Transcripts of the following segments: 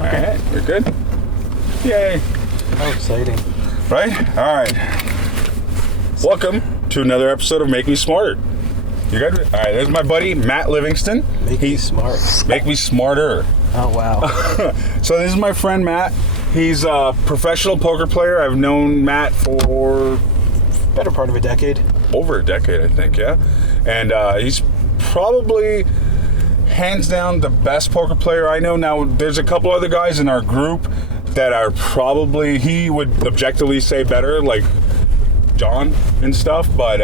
Okay. All right, we're good. Yay. How exciting. Right? All right. Welcome to another episode of Make Me Smarter. You good? All right, there's my buddy, Matt Livingston. Make me smart. Make me smarter. Oh, wow. So this is my friend, Matt. He's a professional poker player. I've known Matt for... Better part of a decade. Over a decade, I think, yeah. And he's probably... hands down the best poker player I know. Now, there's a couple other guys in our group that are probably, he would objectively say better, like John and stuff, but...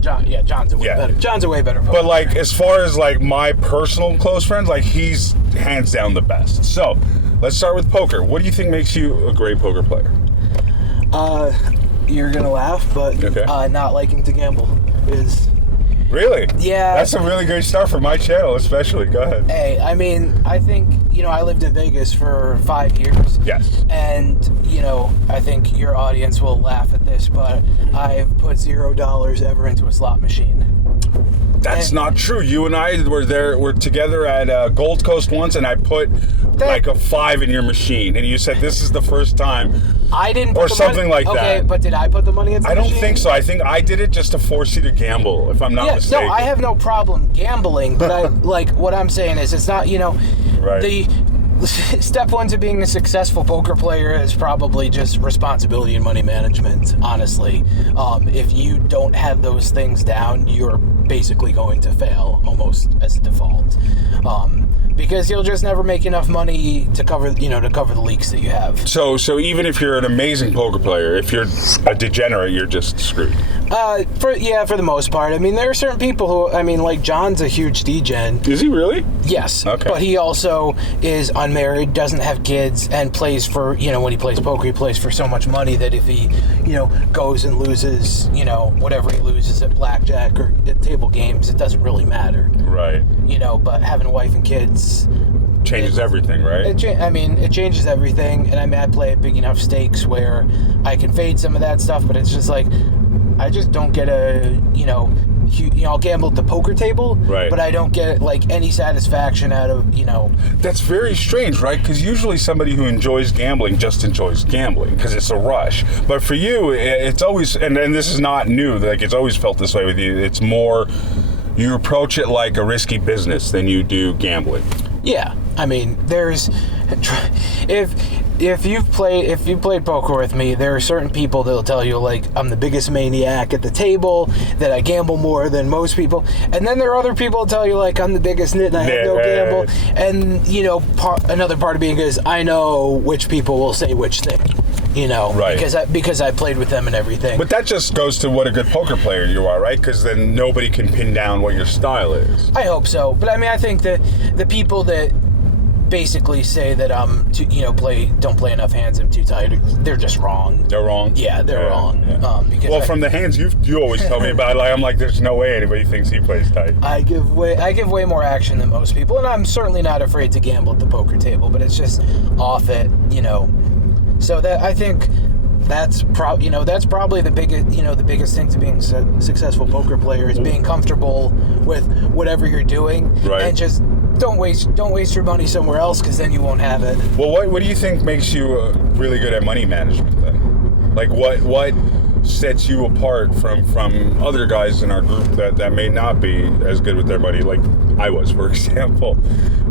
John, yeah, John's a way better. John's a way better poker But, like, player. as far as, like, my personal close friends, like, he's hands down the best. So, let's start with poker. What do you think makes you a great poker player? You're going to laugh, but Okay. Not liking to gamble is... Really? Yeah. That's a really great start for my channel, especially. Go ahead. Hey, I mean, I think, I lived in Vegas for 5 years. Yes. And, I think your audience will laugh at this, but I've put $0 ever into a slot machine. That's not true. You and I were together at Gold Coast once, and I put like a 5 in your machine, and you said this is the first time. I didn't, or something like that. Okay, but did I put the money into the I don't machine? think so. I think I did it just to force you to gamble, if I'm not mistaken. No, I have no problem gambling, but what I'm saying is, it's not, Right. the step one to being a successful poker player is probably just responsibility and money management, honestly. If you don't have those things down, you're basically going to fail almost as a default. Because you'll just never make enough money to cover the leaks that you have. So even if you're an amazing poker player, if you're a degenerate, you're just screwed. For the most part. I mean, there are certain people who, like John's a huge degen. Is he really? Yes. Okay. But he also is unmarried, doesn't have kids, and plays for, when he plays poker, he plays for so much money that if he, goes and loses, whatever he loses at blackjack or at table games, it doesn't really matter. Right. But having a wife and kids... Changes everything, right? It changes everything, and I play at big enough stakes where I can fade some of that stuff, but it's just like, I just don't get I'll gamble at the poker table, right, but I don't get any satisfaction out of, That's very strange, right? Because usually somebody who enjoys gambling just enjoys gambling because it's a rush. But for you, it's always, and this is not new, it's always felt this way with you, it's more, you approach it like a risky business than you do gambling. Yeah, there's if you've played poker with me, there are certain people that'll tell you I'm the biggest maniac at the table, that I gamble more than most people, and then there are other people that tell you I'm the biggest nit and I have no gamble, and another part of being is I know which people will say which thing. Right. Because I played with them and everything. But that just goes to what a good poker player you are, right? Because then nobody can pin down what your style is. I hope so. But I think that the people that basically say that don't play enough hands, I'm too tight, they're just wrong. They're wrong? Yeah, they're wrong. Yeah. Because from the hands you always tell me about, I'm like, there's no way anybody thinks he plays tight. I give way more action than most people, and I'm certainly not afraid to gamble at the poker table, but it's just off it, So that I think that's probably the biggest thing to being a successful poker player is being comfortable with whatever you're doing, right, and just don't waste your money somewhere else, because then you won't have it. Well, what do you think makes you really good at money management then? What sets you apart from other guys in our group that may not be as good with their money, like I was, for example?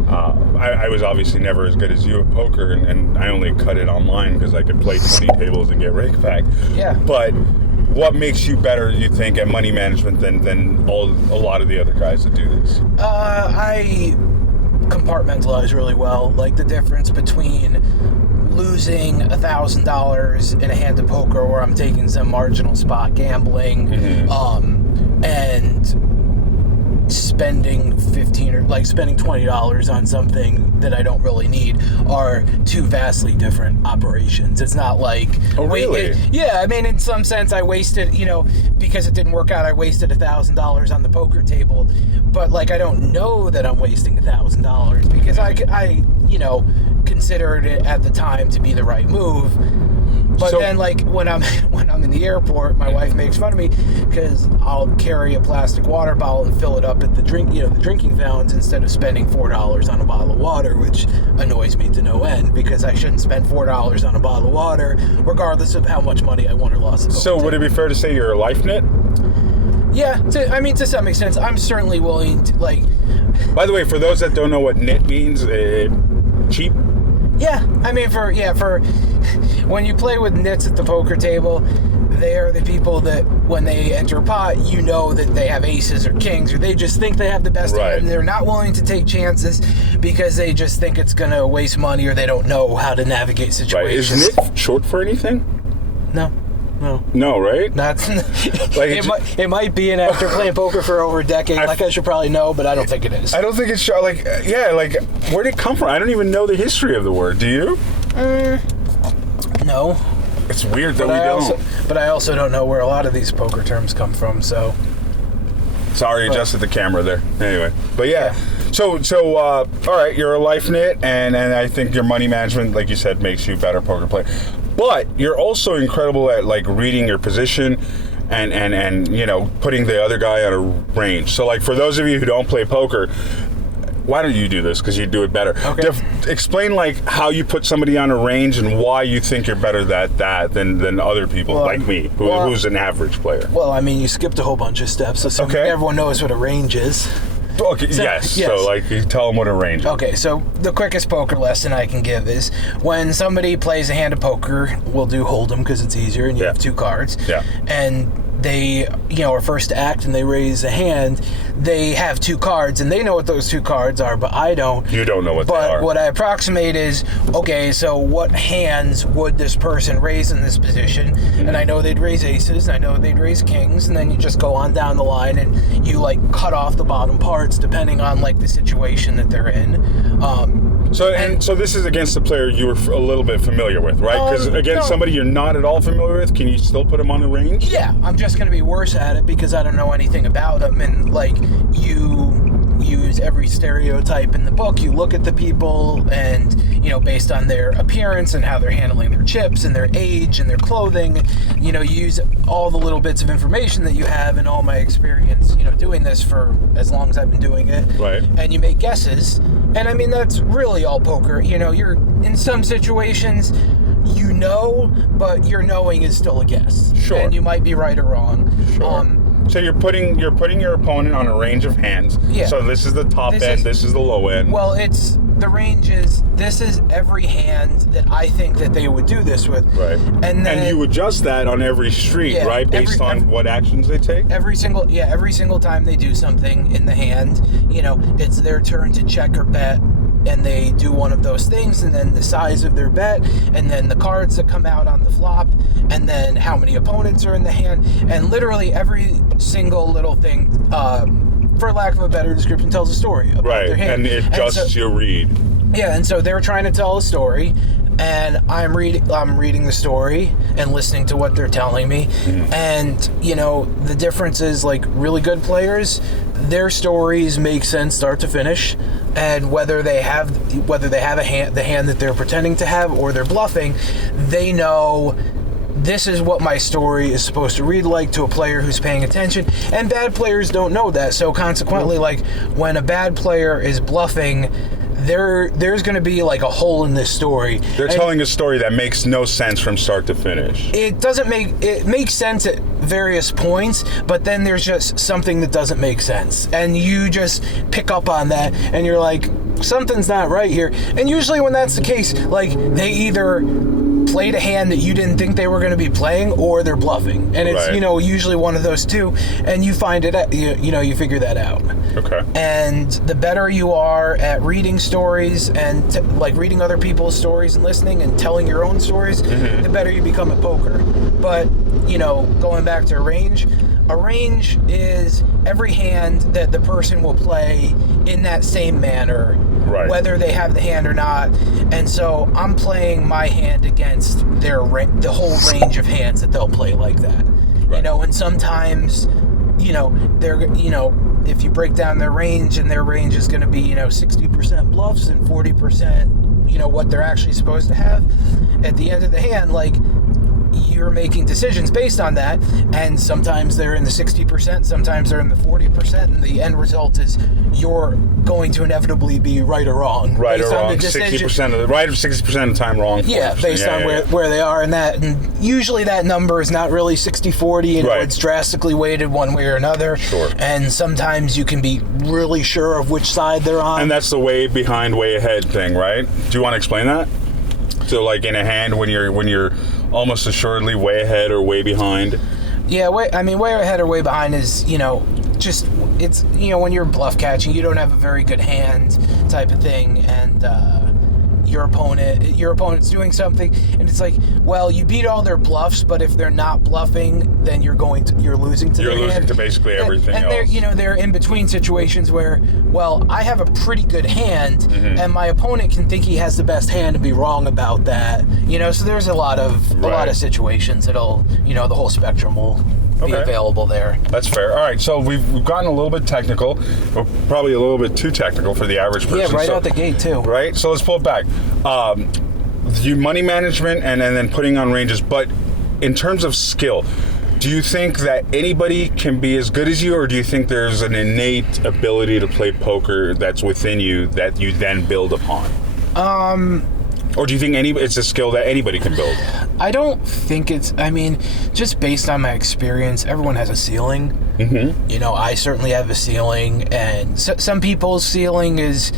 I was obviously never as good as you at poker, and I only cut it online because I could play 20 tables and get rake back. Yeah. But what makes you better, you think, at money management than a lot of the other guys that do this? I compartmentalize really well. The difference between losing $1,000 in a hand of poker where I'm taking some marginal spot gambling, mm-hmm. And spending spending $20 on something that I don't really need are two vastly different operations. It's not like... Oh, really? In some sense I wasted, because it didn't work out, I wasted $1,000 on the poker table, but I don't know that I'm wasting $1,000 because I considered it at the time to be the right move. But then, like, when I'm in the airport, my wife makes fun of me because I'll carry a plastic water bottle and fill it up at the drinking fountains instead of spending $4 on a bottle of water, which annoys me to no end because I shouldn't spend $4 on a bottle of water, regardless of how much money I won or lost. So would it be fair to say you're a life knit? Yeah, to some extent, I'm certainly willing to, like... By the way, for those that don't know what knit means, cheap? Yeah, I mean, for when you play with nits at the poker table, they are the people that when they enter a pot, you know that they have aces or kings, or they just think they have the best hand, and they're not willing to take chances because they just think it's going to waste money or they don't know how to navigate situations. Right. Is knit short for anything? No. No, right? Not. Like it might be, and after playing poker for over a decade, I should probably know, but I don't think it is. I don't think it's short. Like, yeah, like, where did it come from? I don't even know the history of the word. Do you? No. It's weird that we don't. But I also don't know where a lot of these poker terms come from, so... Sorry, adjusted the camera there. Anyway, but yeah. So, all right, you're a life knit, and I think your money management, like you said, makes you a better poker player. But you're also incredible at, like, reading your position and you know, putting the other guy on a range. So, like, for those of you who don't play poker, why don't you do this? Because you do it better. Okay. Explain, like, how you put somebody on a range and why you think you're better at that than other people like me, who's an average player. Well, I mean, you skipped a whole bunch of steps, so everyone knows what a range is. Okay, yes. So, like, you tell them what a range is. Okay, so the quickest poker lesson I can give is when somebody plays a hand of poker, we'll do Hold'em because it's easier and you have 2 cards. Yeah. And they, are first to act and they raise a hand, they have 2 cards and they know what those 2 cards are, but I don't. You don't know what they are. But what I approximate is, okay, so what hands would this person raise in this position? Mm-hmm. And I know they'd raise aces, and I know they'd raise kings, and then you just go on down the line and you, like, cut off the bottom parts depending on, like, the situation that they're in. So this is against a player you were a little bit familiar with, right? Because against somebody you're not at all familiar with, can you still put them on the range? Yeah, I'm just going to be worse at it because I don't know anything about them. And, like, you use every stereotype in the book. You look at the people and, based on their appearance and how they're handling their chips and their age and their clothing, you use all the little bits of information that you have in all my experience, doing this for as long as I've been doing it. Right. And you make guesses. And, I mean, that's really all poker. You're in some situations, but your knowing is still a guess. Sure. And you might be right or wrong. Sure. So you're putting your opponent on a range of hands. Yeah. So this is the top end, this is the low end. Well, the range is, this is every hand that I think that they would do this with. Right. And you adjust that on every street, right? Based on what actions they take? Every single time they do something in the hand, it's their turn to check or bet. And they do one of those things, and then the size of their bet, and then the cards that come out on the flop, and then how many opponents are in the hand, and literally every single little thing, for lack of a better description, tells a story about their hand. And it adjusts your read. Yeah, and so they're trying to tell a story, and I'm reading the story and listening to what they're telling me, and the difference is, like, really good players, their stories make sense start to finish, and whether they have the hand that they're pretending to have or they're bluffing, they know this is what my story is supposed to read like to a player who's paying attention. And bad players don't know that, so consequently, like, when a bad player is bluffing, there's going to be, like, a hole in this story. They're telling a story that makes no sense from start to finish. It makes sense at various points, but then there's just something that doesn't make sense. And you just pick up on that, and you're like, something's not right here. And usually when that's the case, like, they either played a hand that you didn't think they were going to be playing, or they're bluffing. And it's, usually one of those two, and you find it, you figure that out. Okay. And the better you are at reading stories and reading other people's stories and listening and telling your own stories, the better you become at poker. But, going back to a range is every hand that the person will play in that same manner, whether they have the hand or not. And so I'm playing my hand against the whole range of hands that they'll play like that. Right. And sometimes, they're, if you break down their range, and their range is going to be, 60% bluffs and 40%, what they're actually supposed to have. At the end of the hand, like, you're making decisions based on that, and sometimes they're in the 60%, sometimes they're in the 40%, and the end result is you're going to inevitably be right or wrong. Right or wrong, 60% of the right or 60% of the time wrong. Yeah, based on where they are, and usually that number is not really 60-40, it's drastically weighted one way or another. Sure. And sometimes you can be really sure of which side they're on. And that's the way behind, way ahead thing, right? Do you want to explain that? So, like in a hand, when you're almost assuredly way ahead or way behind. Yeah, way ahead or way behind is, just it's when you're bluff catching, you don't have a very good hand type of thing, and your opponent's doing something, and it's like, well, you beat all their bluffs, but if they're not bluffing, then you're losing to their hand. You're losing to basically everything else. And they're in between situations where, well, I have a pretty good hand, and my opponent can think he has the best hand and be wrong about that. So there's a lot of situations that'll, the whole spectrum will be available there. That's fair. All right, so we've gotten a little bit technical, or probably a little bit too technical for the average person. Yeah, right out the gate too. Right. So let's pull it back. You money management and then putting on ranges, but in terms of skill, do you think that anybody can be as good as you, or do you think there's an innate ability to play poker that's within you that you then build upon? Or do you think it's a skill that anybody can build? I don't think just based on my experience, everyone has a ceiling. Mm-hmm. I certainly have a ceiling, and some people's ceiling is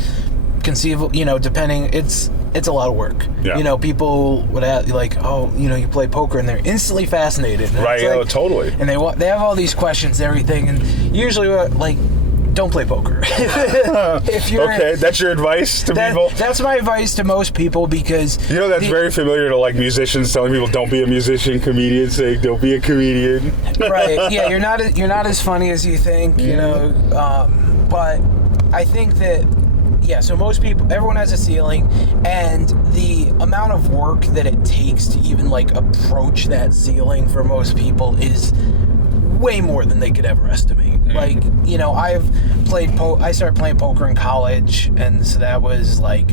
conceivable, depending, it's a lot of work. Yeah. People would ask, like, oh, you play poker, and they're instantly fascinated. And right, like, totally. And they have all these questions and everything, and usually like, don't play poker. If you're, okay, that's your advice to people? That's my advice to most people, because that's very familiar to like musicians telling people don't be a musician, comedians saying don't be a comedian. Right. Yeah, you're not as funny as you think, but I think that so most people, everyone has a ceiling, and the amount of work that it takes to even like approach that ceiling for most people is way more than they could ever estimate. Like, I've played I started playing poker in college, and so that was like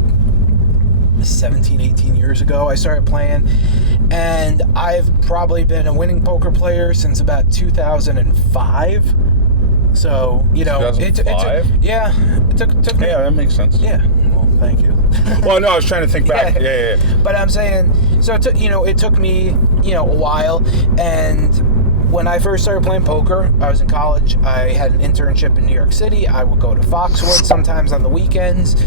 17, 18 years ago I started playing, and I've probably been a winning poker player since about 2005. So, 2005? It took me. Yeah, that makes sense. Yeah. Well, thank you. Well, no, I was trying to think back. Yeah. But I'm saying, so it took me, a while, and when I first started playing poker, I was in college. I had an internship in New York City. I would go to Foxwood sometimes on the weekends,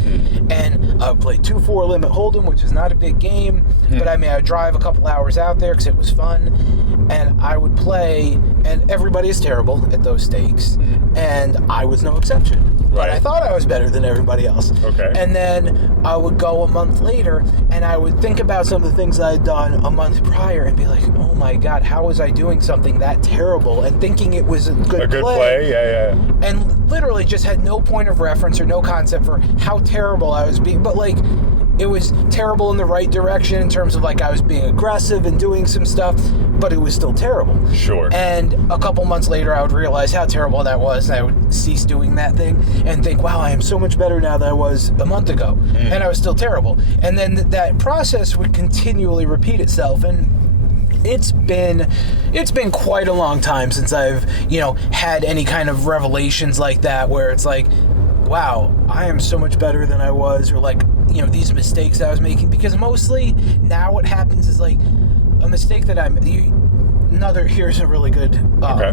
and I would play 2-4 limit hold'em, which is not a big game, but I would drive a couple hours out there because it was fun, and I would play, and everybody is terrible at those stakes, and I was no exception. But I thought I was better than everybody else. Okay. And then I would go a month later, and I would think about some of the things I had done a month prior and be like, oh my God, how was I doing something that terrible? And thinking it was a good play. Yeah. And literally just had no point of reference or no concept for how terrible I was being. But like, it was terrible in the right direction in terms of like I was being aggressive and doing some stuff, but it was still terrible. Sure. And a couple months later, I would realize how terrible that was, and I would cease doing that thing and think, wow, I am so much better now than I was a month ago. And I was still terrible. And then that process would continually repeat itself, and it's been quite a long time since I've, had any kind of revelations like that where it's like, wow, I am so much better than I was, or like, these mistakes I was making, because mostly now what happens is like a mistake that here's a really good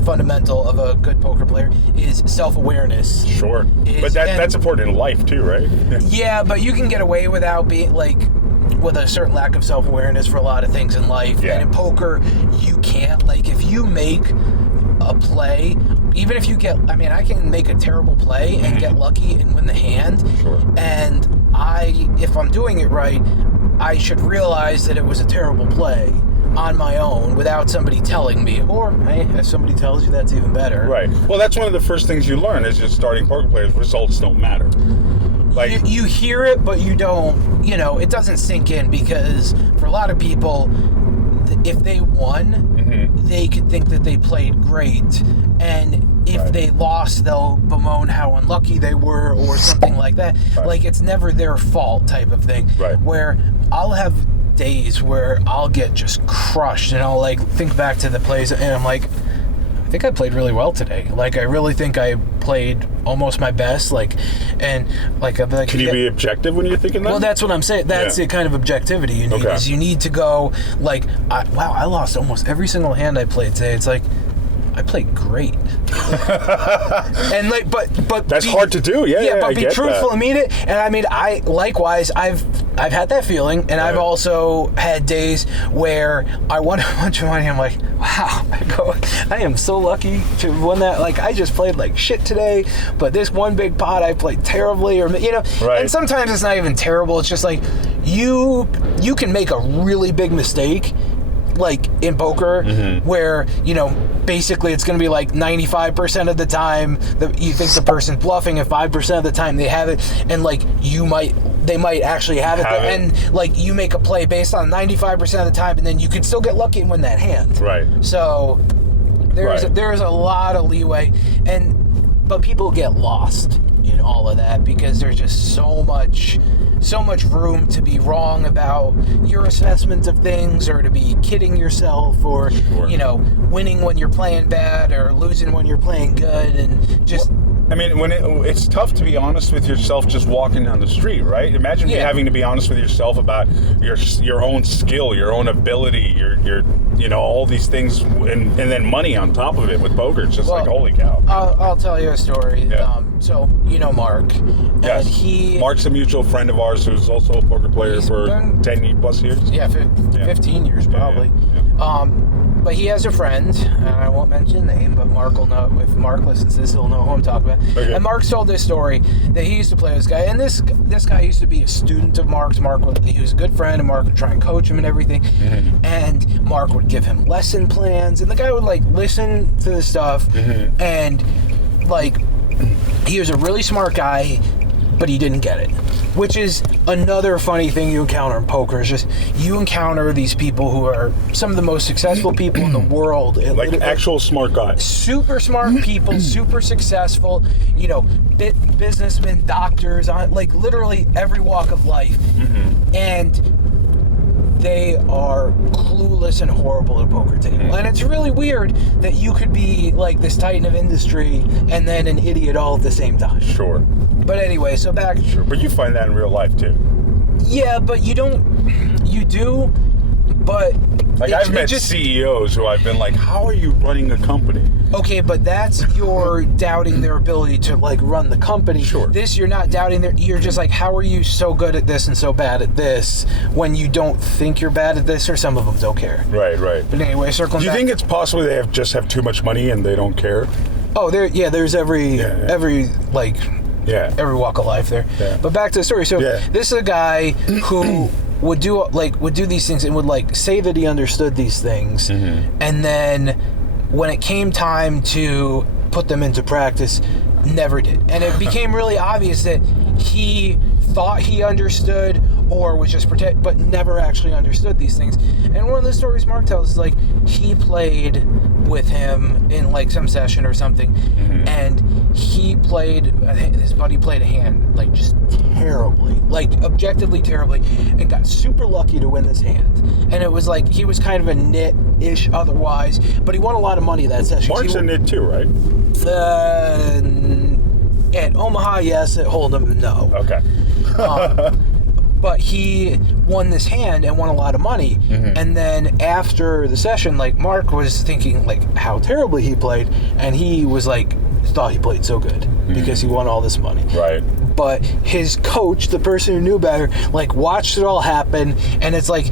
fundamental of a good poker player is self-awareness. Sure. But that's important in life too, right? Yeah, but you can get away without being with a certain lack of self-awareness for a lot of things in life. Yeah. And in poker, you can't. Like, if you make a play, even if you get, I can make a terrible play and get lucky and win the hand. Sure. And if I'm doing it right, I should realize that it was a terrible play on my own without somebody telling me, or hey, if somebody tells you, that's even better. Right. Well, that's one of the first things you learn as just starting poker players. Results don't matter. Like, you hear it, but you don't, it doesn't sink in, because for a lot of people, if they won, they could think that they played great, and if they lost, they'll bemoan how unlucky they were or something like that. Like, it's never their fault type of thing. Right. Where I'll have days where I'll get just crushed, and I'll like think back to the plays, and I'm like, I think I played really well today. Like, I really think I played almost my best. Like, and like, I'll be like, Can you be objective when you're thinking that? well, that's what I'm saying. That's the kind of objectivity you need. Is you need to go like, wow, I lost almost every single hand I played today. It's like, I played great. And like, but that's hard to do. Yeah, but be truthful and mean it. And I mean, I've had that feeling, and I've also had days where I won a bunch of money. I'm like, wow, I am so lucky to win that. Like, I just played like shit today, but this one big pot I played terribly, or Right. And sometimes it's not even terrible. It's just like you can make a really big mistake, like in poker, where basically it's going to be like 95% of the time that you think the person's bluffing, and 5% of the time they have it, and like they might actually have it, and like you make a play based on 95% of the time, and then you could still get lucky and win that hand. Right. So there's a lot of leeway, but people get lost in all of that because there's just so much room to be wrong about your assessment of things, or to be kidding yourself, or winning when you're playing bad or losing when you're playing good, and just I mean, when it's tough to be honest with yourself just walking down the street, right? Imagine having to be honest with yourself about your own skill, your own ability, your all these things, and then money on top of it with poker. It's just like, holy cow. I'll tell you a story. Yeah. So Mark. Yes. And Mark's a mutual friend of ours who's also a poker player for 10 plus years. Yeah, 15 years probably. Yeah. But he has a friend, and I won't mention the name, but Mark will know. If Mark listens to this, he'll know who I'm talking about. Okay. And Mark's told this story that he used to play with this guy, and this guy used to be a student of Mark's. He was a good friend, and Mark would try and coach him and everything. Mm-hmm. And Mark would give him lesson plans, and the guy would like listen to the stuff, and like he was a really smart guy, but he didn't get it. Which is another funny thing you encounter in poker. Is just you encounter these people who are some of the most successful people in the world. Like actual smart guys. Super smart people, super successful, businessmen, doctors, like literally every walk of life. Mm-hmm. And they are clueless and horrible at a poker table. And it's really weird that you could be like this titan of industry and then an idiot all at the same time. Sure. But anyway, so back... Sure, but you find that in real life, too. Yeah, but you don't... You do, but... Like, I've met CEOs who I've been like, how are you running a company? Okay, but that's your doubting their ability to, like, run the company. Sure. This, you're not doubting their... You're just like, how are you so good at this and so bad at this when you don't think you're bad at this, or some of them don't care. Right. But anyway, circling back... Do you think it's possible they just have too much money and they don't care? Oh, there's every walk of life there. Yeah. But back to the story. So this is a guy who would do these things and would like say that he understood these things, and then when it came time to put them into practice, never did. And it became really obvious that he thought he understood or was just but never actually understood these things. And one of the stories Mark tells is like he played with him in like some session or something, and I think his buddy played a hand like just terribly, like objectively terribly, and got super lucky to win this hand. And it was like he was kind of a nit-ish otherwise, but he won a lot of money that session. Mark's a nit too, right? At Omaha, yes. At Hold'em, no. Okay. But he won this hand and won a lot of money. And then after the session, like Mark was thinking like how terribly he played, and he was like thought he played so good because he won all this money. Right. But his coach, the person who knew better, like watched it all happen, and it's like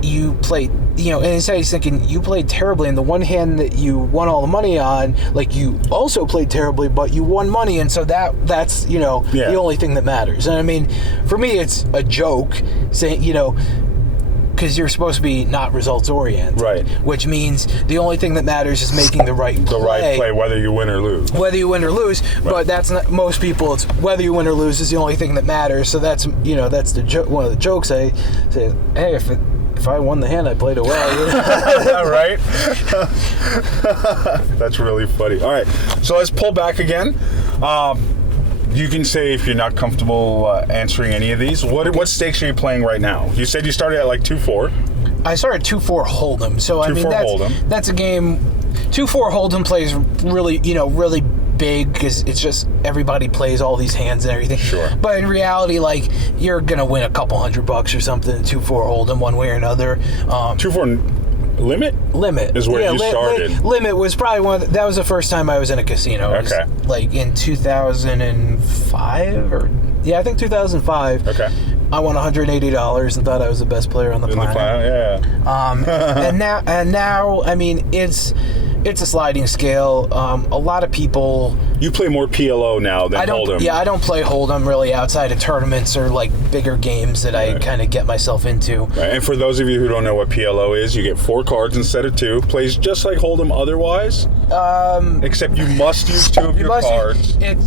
you played, and instead he's thinking you played terribly, and the one hand that you won all the money on, like you also played terribly, but you won money, and so that's the only thing that matters. And I mean, for me, it's a joke saying, because you're supposed to be not results oriented, right? Which means the only thing that matters is making the right play, whether you win or lose. Right. But that's not most people. It's whether you win or lose is the only thing that matters. So that's that's the one of the jokes I say. Hey, if I won the hand, I played it well. Right? That's really funny. All right, so let's pull back again. You can say if you're not comfortable answering any of these. What stakes are you playing right now? You said you started at like 2-4. I started 2-4 Hold'em. So I mean that's a game. 2-4 Hold'em plays really, really big because it's just everybody plays all these hands and everything. Sure. But in reality, like, you're gonna win a couple $100 or something in 2-4 Hold'em one way or another. 2-4 Limit is where you started. Limit was probably that was the first time I was in a casino. It was like in 2005 I think 2005. Okay. I won $180 and thought I was the best player on the planet. And now, I mean, it's a sliding scale. A lot of people. You play more PLO now than Hold'em. Yeah, I don't play Hold'em really outside of tournaments or like bigger games that I kind of get myself into. Right. And for those of you who don't know what PLO is, you get 4 cards instead of 2. Plays just like Hold'em otherwise. Except you must use 2 of your cards. It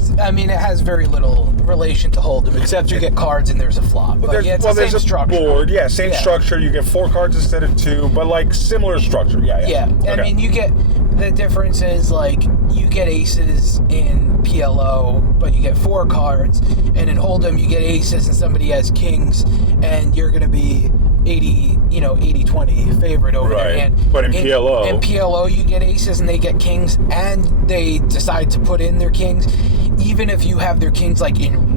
has very little relation to Hold'em, except you get cards and there's a flop. It's the same structure. Board. Yeah, same structure. You get 4 cards instead of 2, but like similar structure. Yeah. Okay. I mean, you get. The difference is, like, you get aces in PLO, but you get 4 cards, and in Hold'em you get aces and somebody has kings, and you're going to be 80-20 favorite over their hand. But in PLO you get aces and they get kings, and they decide to put in their kings. Even if you have their kings like in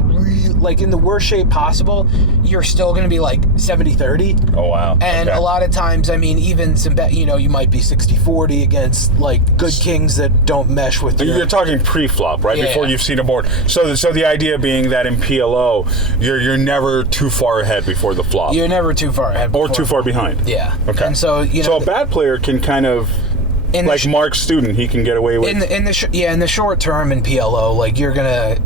the worst shape possible, you're still going to be like 70-30. Oh wow! And a lot of times, I mean, even some you might be 60-40 against like good kings that don't mesh with. You're talking pre-flop, right? Before you've seen a board. So the idea being that in PLO, you're never too far ahead before the flop. You're never too far ahead. Or too far behind. Yeah. Okay. And so so a bad player can kind of. Like Mark's student, he can get away with. In the short term in PLO, like you're gonna.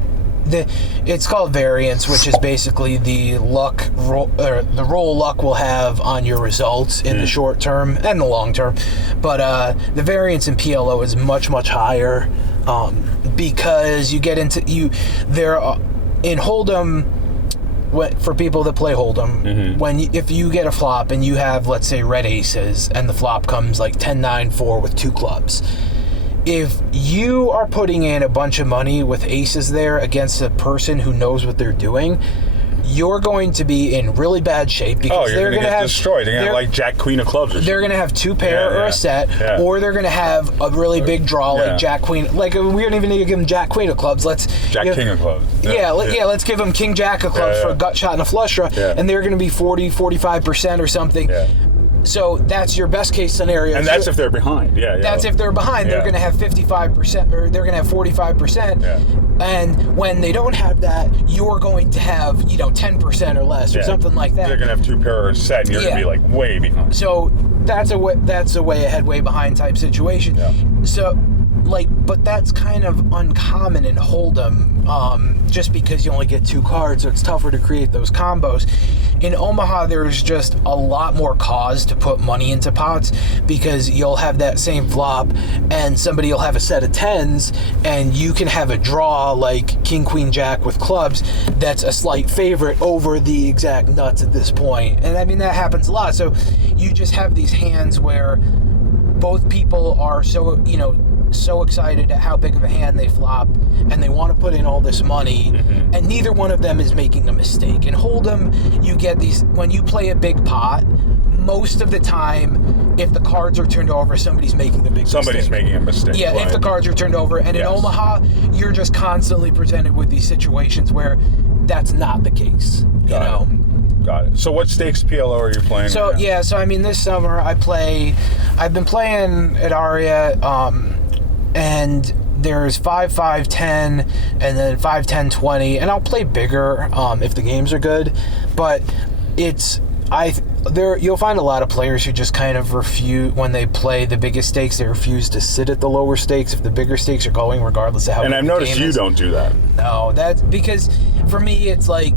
It's called variance, which is basically the roll luck will have on your results in the short term and the long term. But the variance in PLO is much higher because you get into in Hold'em. For people that play Hold'em, if you get a flop and you have, let's say, red aces, and the flop comes like 10-9-4 with 2 clubs. If you are putting in a bunch of money with aces there against a person who knows what they're doing, you're going to be in really bad shape because they're going to get destroyed. They're going to have like Jack Queen of clubs or something. They're going to have 2 pair or a set, or they're going to have a really big draw like Jack Queen. Like, we don't even need to give them Jack Queen of clubs. King of clubs. Let's give them King Jack of clubs for a gut shot and a flush draw, and they're going to be 40-45% or something. Yeah. So that's your best case scenario. And that's if they're behind. That's if they're behind. They're going to have 55%, or they're going to have 45%. Yeah. And when they don't have that, you're going to have 10% or less, or something like that. They're going to have 2 pairs set, and you're going to be like way behind. So that's a way ahead, way behind type situation. Yeah. So. But that's kind of uncommon in Hold'em, just because you only get 2 cards, so it's tougher to create those combos. In Omaha, there's just a lot more cause to put money into pots because you'll have that same flop, and somebody will have a set of 10s, and you can have a draw like King, Queen, Jack with clubs that's a slight favorite over the exact nuts at this point. And I mean, that happens a lot. So you just have these hands where both people are so excited at how big of a hand they flop, and they want to put in all this money, and neither one of them is making a mistake. In Hold'em, you get these, when you play a big pot, most of the time, if the cards are turned over, somebody's making a big mistake. Somebody's making a mistake. Yeah, if the cards are turned over. And in Omaha, you're just constantly presented with these situations where that's not the case. Got it. So what stakes PLO are you playing? So I mean, this summer I've been playing at Aria, and there's 5-5-10 and then 5-10-20, and I'll play bigger if the games are good, but you'll find a lot of players who just kind of refuse when they play the biggest stakes. They refuse to sit at the lower stakes if the bigger stakes are going, regardless of how. And I've noticed you don't do that. No, that's because for me it's like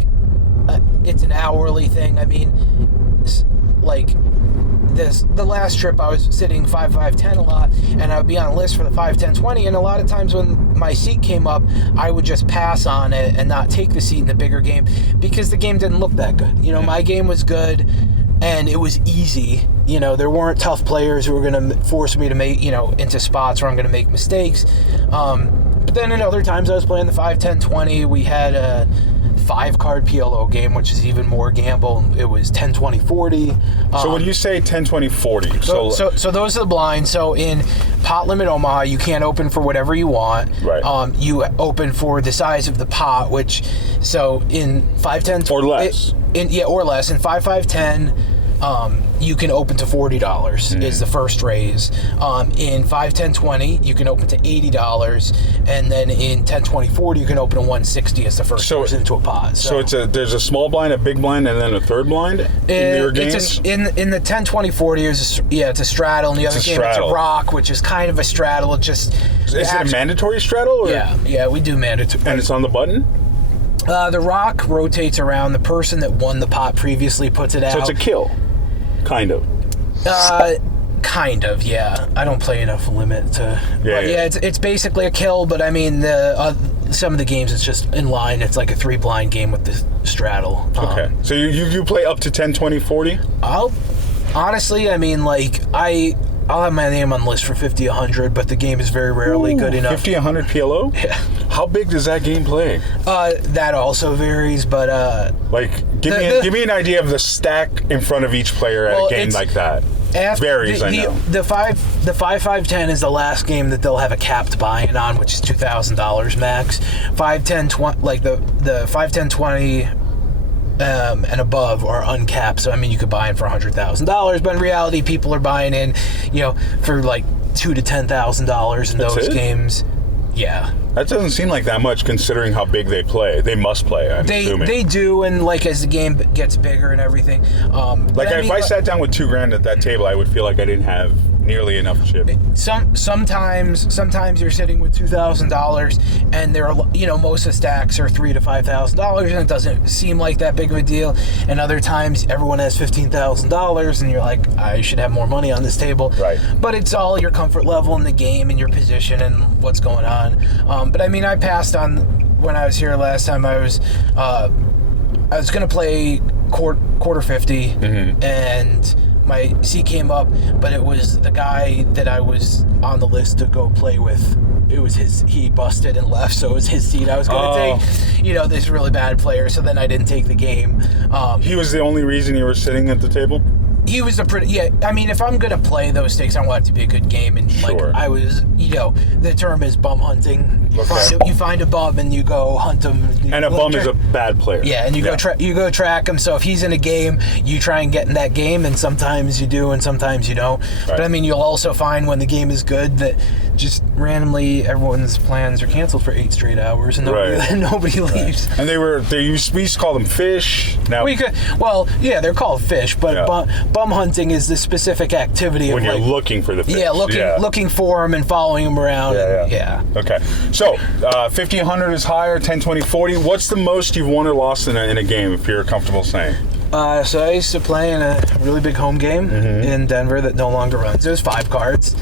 it's an hourly thing. I mean, like. The last trip I was sitting 5-5-10 a lot, and I would be on a list for the 5-10-20, and a lot of times when my seat came up, I would just pass on it and not take the seat in the bigger game because the game didn't look that good. My game was good and it was easy. There weren't tough players who were going to force me to make, into spots where I'm going to make mistakes. But then at other times I was playing the 5, 10, 20. We had a 5-card PLO game, which is even more gamble. It was 10, 20, 40. So when you say 10, 20, 40... So those are the blinds. So in pot limit Omaha, you can't open for whatever you want. Right. You open for the size of the pot, which... So in 5, 10... Or less. Or less. In 5, 5, 10... you can open to $40 is the first raise. In 5, 10, 20, you can open to $80, and then in 10, 20, 40, you can open to $160 as the first raise into a pot. So there's a small blind, a big blind, and then a third blind in your games? In the 10, 20, 40, it's a straddle. In the other game, it's a rock, which is kind of a straddle. Is it a mandatory straddle? Or? Yeah, we do mandatory. And it's on the button? The rock rotates around. The person that won the pot previously puts it out. So it's a kill. Kind of. Kind of, yeah. I don't play enough limit to... It's basically a kill, but I mean, some of the games it's just in line. It's like a 3-blind game with the straddle. Okay. So you play up to 10, 20, 40? Honestly, I mean, like, I'll have my name on the list for 50, 100, but the game is very rarely good enough. 50, 100 PLO? Yeah. How big does that game play? That also varies, but... give me an idea of the stack in front of each player at a game like that. Varies, I know. The 5, 5, 10 is the last game that they'll have a capped buy-in on, which is $2,000 max. 5, 10, 20... Like, the 5, 10, 20... and above are uncapped. So I mean, you could buy in for $100,000, but in reality, people are buying in, for like $2,000 to $10,000 in those games. Yeah, that doesn't seem like that much considering how big they play. They must play. I'm assuming they do, and like as the game gets bigger and everything. If I sat down with $2,000 at that table, I would feel like I didn't have nearly enough chip. Sometimes you're sitting with $2,000, and there are most of the stacks are $3,000 to $5,000, and it doesn't seem like that big of a deal. And other times everyone has $15,000, and you're like, I should have more money on this table. Right. But it's all your comfort level in the game and your position and what's going on. But I mean, I passed on when I was here last time. I was gonna play quarter 50, and my seat came up, but it was the guy that I was on the list to go play with. It was he busted and left, so it was his seat I was going to take. This really bad player, so then I didn't take the game. He was the only reason you were sitting at the table? He was I mean, if I'm going to play those stakes, I want it to be a good game. And I was, the term is bum hunting. You find a bum and you go hunt him. And a bum is a bad player. Yeah, and you go track him. So if he's in a game, you try and get in that game, and sometimes you do and sometimes you don't. Right. But I mean, you'll also find when the game is good that just randomly everyone's plans are canceled for 8 straight hours and nobody leaves. And we used to call them fish. Now they're called fish, but bum hunting is the specific activity when you're looking for the fish. Yeah, looking for them and following them around. Okay. So 50, 100 is higher, 10, 20, 40. What's the most you've won or lost in a game, if you're comfortable saying? So I used to play in a really big home game in Denver that no longer runs. It was 5 cards.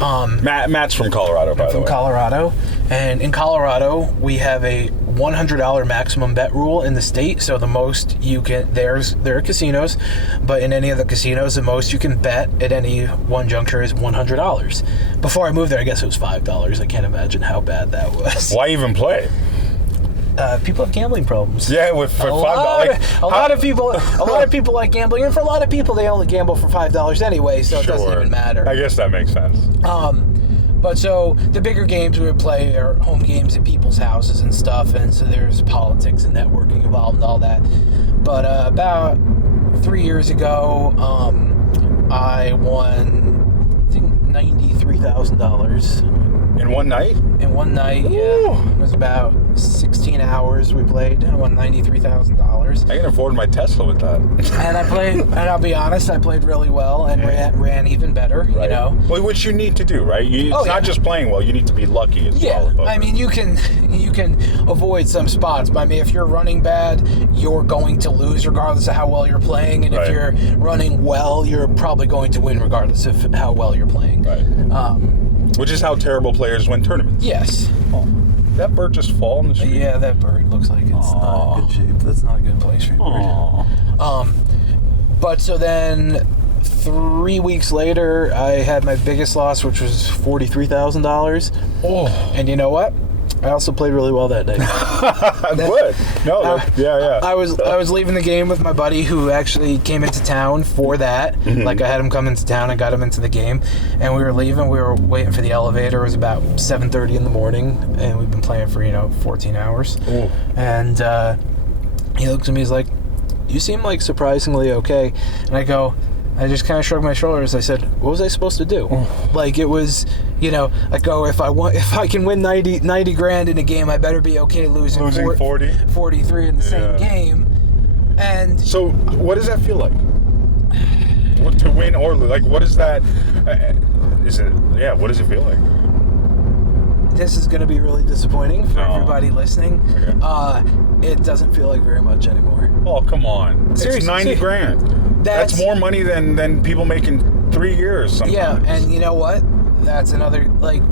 Matt's from Colorado, by the way. From Colorado. And in Colorado, we have a $100 maximum bet rule in the state. So the most you can, there are casinos, but in any of the casinos, the most you can bet at any one juncture is $100. Before I moved there, I guess it was $5. I can't imagine how bad that was. Why even play? People have gambling problems. Yeah, for $5. A lot of people like gambling, and for a lot of people, they only gamble for $5 anyway, so it doesn't even matter. I guess that makes sense. But so the bigger games we would play are home games at people's houses and stuff, and so there's politics and networking involved and all that. But about 3 years ago, I won, I think, $93,000. In one night? In one night, yeah. It was about 16 hours we played. I won $93,000. I can afford my Tesla with that. And I'll be honest, I played really well and ran even better, Well, which you need to do, right? It's not just playing well, you need to be lucky as well. Yeah, I mean, you can avoid some spots, but I mean, if you're running bad, you're going to lose regardless of how well you're playing, and if you're running well, you're probably going to win regardless of how well you're playing. Right. Which is how terrible players win tournaments. Yes. That bird just fall in the street? Yeah, that bird looks like it's not in good shape. That's not a good place for your bird. But so then 3 weeks later, I had my biggest loss, which was $43,000. Oh. And you know what? I also played really well that day. Good. No, yeah. I was leaving the game with my buddy who actually came into town for that. Mm-hmm. Like, I had him come into town, I got him into the game, and we were leaving. We were waiting for the elevator. It was about 7:30 in the morning, and we've been playing for 14 hours. Ooh. And he looked at me. He's like, "You seem like surprisingly okay." And I just kind of shrugged my shoulders. I said, "What was I supposed to do?" Like, it was, I go, if I can win 90 grand in a game, I better be okay losing 40? 43 in the same game. And so, what does that feel like? To win or lose? Like, what is that? What does it feel like? this is going to be really disappointing for everybody listening. Okay. It doesn't feel like very much anymore. Oh, come on. Seriously, it's 90 grand. That's more money than people make in 3 years sometimes. Yeah, and you know what? That's another, like,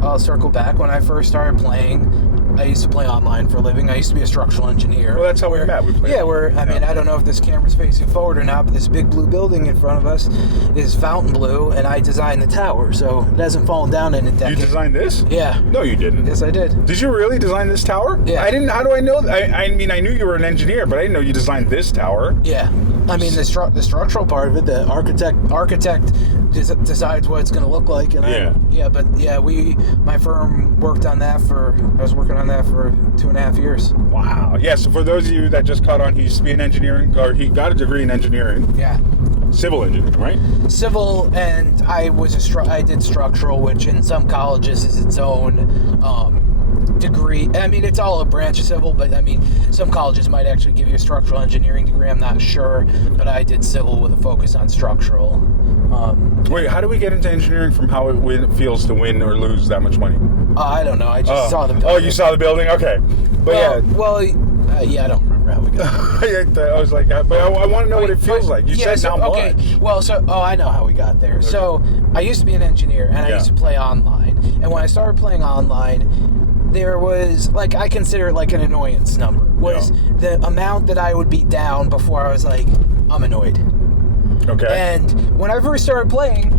I'll circle back. When I first started playing, I used to play online for a living. I used to be a structural engineer. Well, that's how we met. We played. Yeah, I don't know if this camera's facing forward or not, but this big blue building in front of us is fountain blue, and I designed the tower, so it hasn't fallen down in a decade. You designed this? Yeah. No, you didn't. Yes, I did. Did you really design this tower? Yeah. I didn't. How do I know that? I mean, I knew you were an engineer, but I didn't know you designed this tower. Yeah. I mean, the structural part of it, the architect decides what it's going to look like. And my firm worked on that I was working on that for 2.5 years. Wow. Yeah, so for those of you that just caught on, he used to be in engineering, or he got a degree in engineering. Yeah. Civil engineering, right? Civil, and I did structural, which in some colleges is its own degree. I mean, it's all a branch of civil, but I mean, some colleges might actually give you a structural engineering degree. I'm not sure, but I did civil with a focus on structural. Wait, how do we get into engineering from how it feels to win or lose that much money? I don't know. I just saw the building. Oh, you saw the building? Okay. But I don't remember how we got there. I was like, but I want to know what it feels like. You said not much. Well, I know how we got there. Okay. So I used to be an engineer, and I used to play online. And when I started playing online, there was, like, I consider it like an annoyance number, was the amount that I would be down before I was like, I'm annoyed. Okay. And when I first started playing,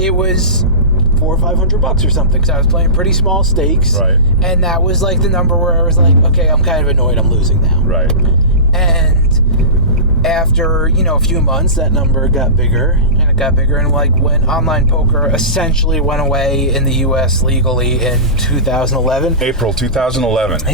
it was $400 or $500 or something, because I was playing pretty small stakes. Right. And that was like the number where I was like, okay, I'm kind of annoyed, I'm losing now. Right. And after, a few months, that number got bigger, and it got bigger. And like when online poker essentially went away in the U.S. legally in 2011. April 2011.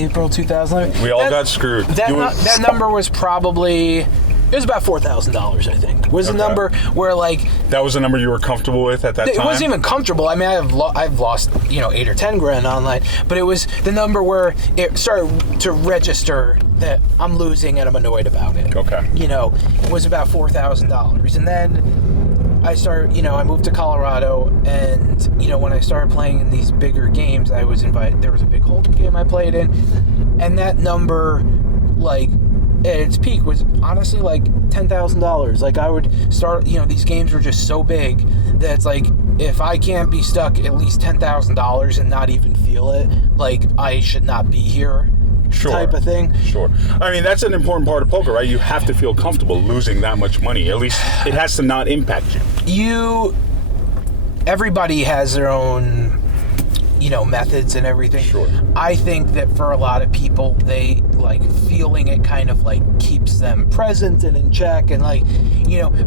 We all got screwed. That number was probably... It was about $4,000, I think. Was a number where, like... That was a number you were comfortable with at that time? It wasn't even comfortable. I mean, I've lost, 8 or 10 grand online. But it was the number where it started to register that I'm losing and I'm annoyed about it. Okay. It was about $4,000. And then I started, I moved to Colorado. And, when I started playing in these bigger games, I was invited. There was a big hold'em game I played in. And that number, like... at its peak was honestly like $10,000. Like I would start, these games were just so big that it's like, if I can't be stuck at least $10,000 and not even feel it, like I should not be here. Sure. Type of thing. Sure. I mean, that's an important part of poker, right? You have to feel comfortable losing that much money. At least it has to not impact you. Everybody has their own, methods and everything. Sure. I think that for a lot of people, they like feeling it kind of like keeps them present and in check, and like,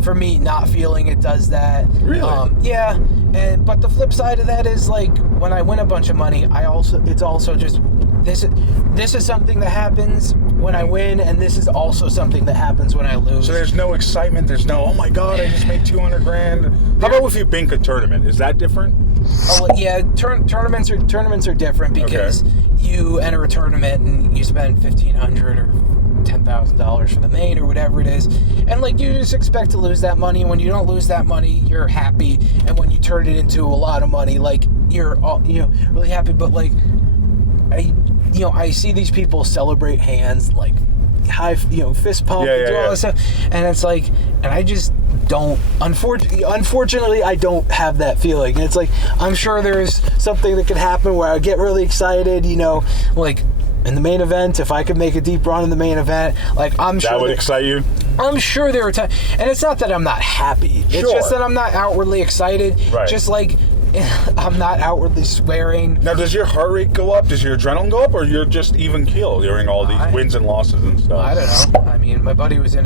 for me, not feeling it does that. Really? Yeah. But the flip side of that is like when I win a bunch of money, it's also just this is something that happens when I win, and this is also something that happens when I lose. So there's no excitement. There's no, oh my God, I just made 200 grand. How about if you bink a tournament? Is that different? Oh yeah, tournaments are different because you enter a tournament and you spend $1,500 or $10,000 for the main or whatever it is, and like you just expect to lose that money. When you don't lose that money, you're happy, and when you turn it into a lot of money, like you're really happy. But like I see these people celebrate hands, like high, fist pump, and do all this stuff, and it's like, and I just don't. Unfortunately, I don't have that feeling. And it's like, I'm sure there's something that could happen where I get really excited, like in the main event, if I could make a deep run in the main event, like I'm sure that would excite you. I'm sure there are times, and it's not that I'm not happy. It's just that I'm not outwardly excited. Right. Just like I'm not outwardly swearing. Now, does your heart rate go up? Does your adrenaline go up? Or you're just even keel during all these wins and losses and stuff? I don't know. I mean, my buddy was we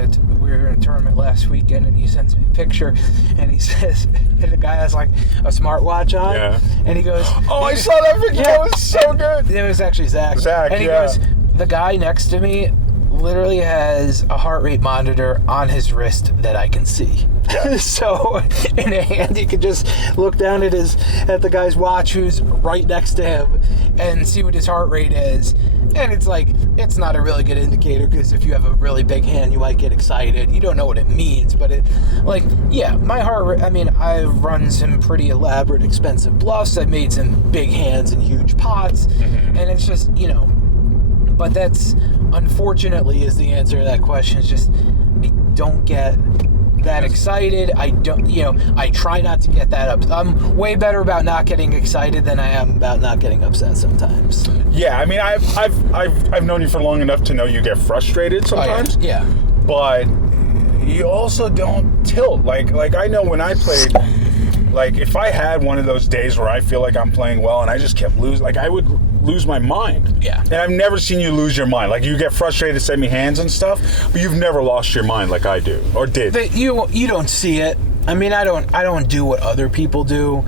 were in a tournament last weekend, and he sends me a picture, and he says, and the guy has like a smartwatch on, and he goes, "Oh, I saw that picture. That was so good." It was actually Zach. And he goes, the guy next to me literally has a heart rate monitor on his wrist that I can see. Yeah. So in a hand, you can just look down at the guy's watch who's right next to him and see what his heart rate is. And it's like, it's not a really good indicator, because if you have a really big hand, you might get excited. You don't know what it means, but my heart rate, I mean, I've run some pretty elaborate, expensive bluffs. I've made some big hands and huge pots. Mm-hmm. And it's just, but that's, unfortunately, is the answer to that question. It's just, I don't get that excited. I don't, I try not to get that up. I'm way better about not getting excited than I am about not getting upset sometimes. Yeah, I mean, I've known you for long enough to know you get frustrated sometimes. Oh, yeah. But you also don't tilt. Like I know when I played, like if I had one of those days where I feel like I'm playing well and I just kept losing, like I would lose my mind. Yeah. And I've never seen you lose your mind. Like you get frustrated, send me hands and stuff, but you've never lost your mind like I do or did. But you don't see it. I mean, I don't do what other people do.